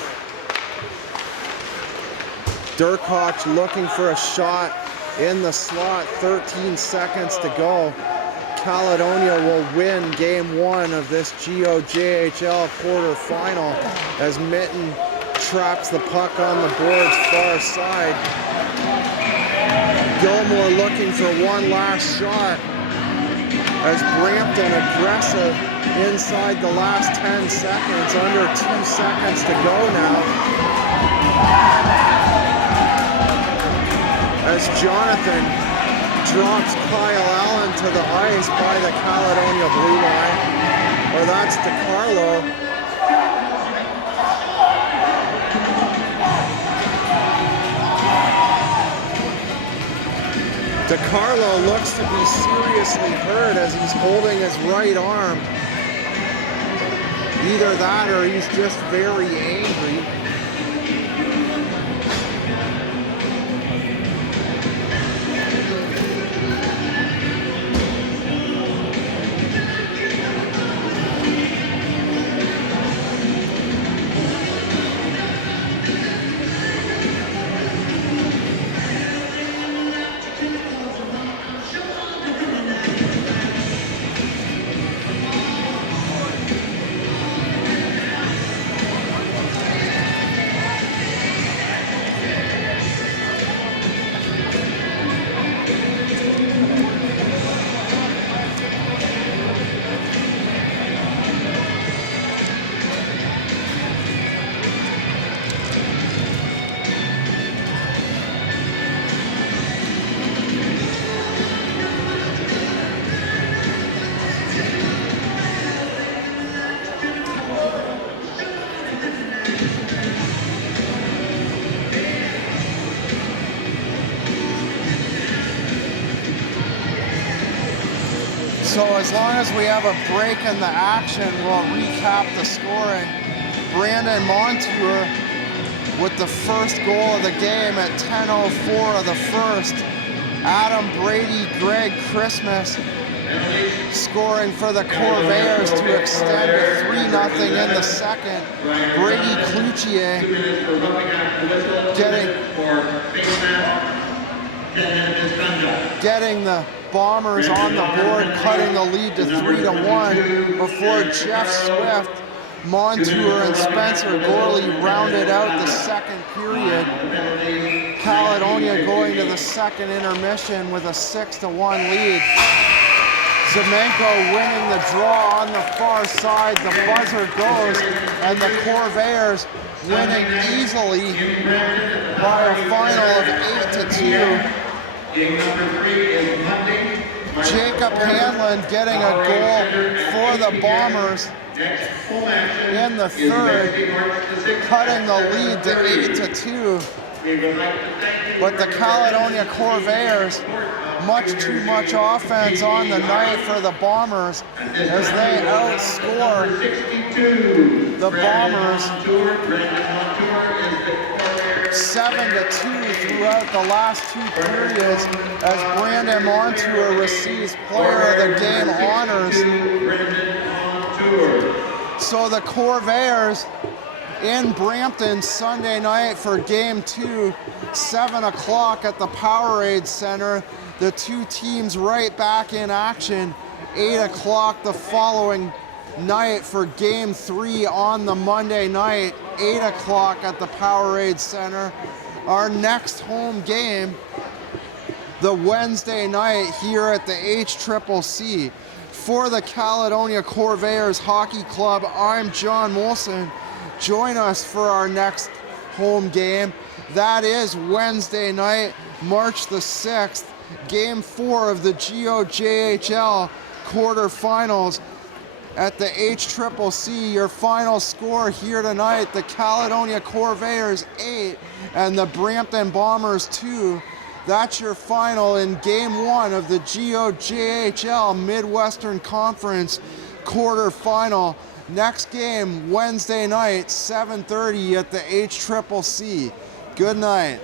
Durkoch looking for a shot in the slot, 13 seconds to go. Caledonia will win game one of this GOJHL quarterfinal as Mitten traps the puck on the board's far side. Gilmore looking for one last shot as Brampton aggressive inside the last 10 seconds, under 2 seconds to go now. As Jonathan drops Kyle Allen to the ice by the Caledonia blue line, or that's DiCarlo. DiCarlo looks to be seriously hurt as he's holding his right arm. Either that or he's just very angry. So as long as we have a break in the action, we'll recap the scoring. Brandon Montour with the first goal of the game at 10:04 of the first. Adam Brady, Greg Christmas scoring for the Corvairs to extend to 3-0 in the second. Brady Cloutier getting the Bombers on the board, cutting the lead to 3-1 before Jeff Swift, Montour, and Spencer Gorley rounded out the second period. Caledonia going to the second intermission with a 6-1 lead. Zemenko winning the draw on the far side. The buzzer goes, and the Corvairs winning easily by a final of 8-2. Game number 3 is Hunting. Jacob Hanlon getting a goal for the Bombers in the third, cutting the lead to 8-2. But the Caledonia Corvairs, much too much offense on the night for the Bombers as they outscore the Bombers 7-2 throughout the last two periods as Brandon Montour receives Player of the Game honors. So the Corvairs in Brampton Sunday night for game 2, 7 o'clock at the Powerade Centre. The two teams right back in action, 8 o'clock the following night for game 3 on the Monday night, 8 o'clock at the Powerade Centre. Our next home game, the Wednesday night here at the HCCC. For the Caledonia Corvairs Hockey Club, I'm John Molson. Join us for our next home game. That is Wednesday night, March the 6th, Game 4 of the GOJHL quarterfinals at the HCCC. Your final score here tonight, the Caledonia Corvairs 8 and the Brampton Bombers 2. That's your final in Game 1 of the GOJHL Midwestern Conference quarterfinal. Next game, Wednesday night, 7:30 at the HCCC. Good night.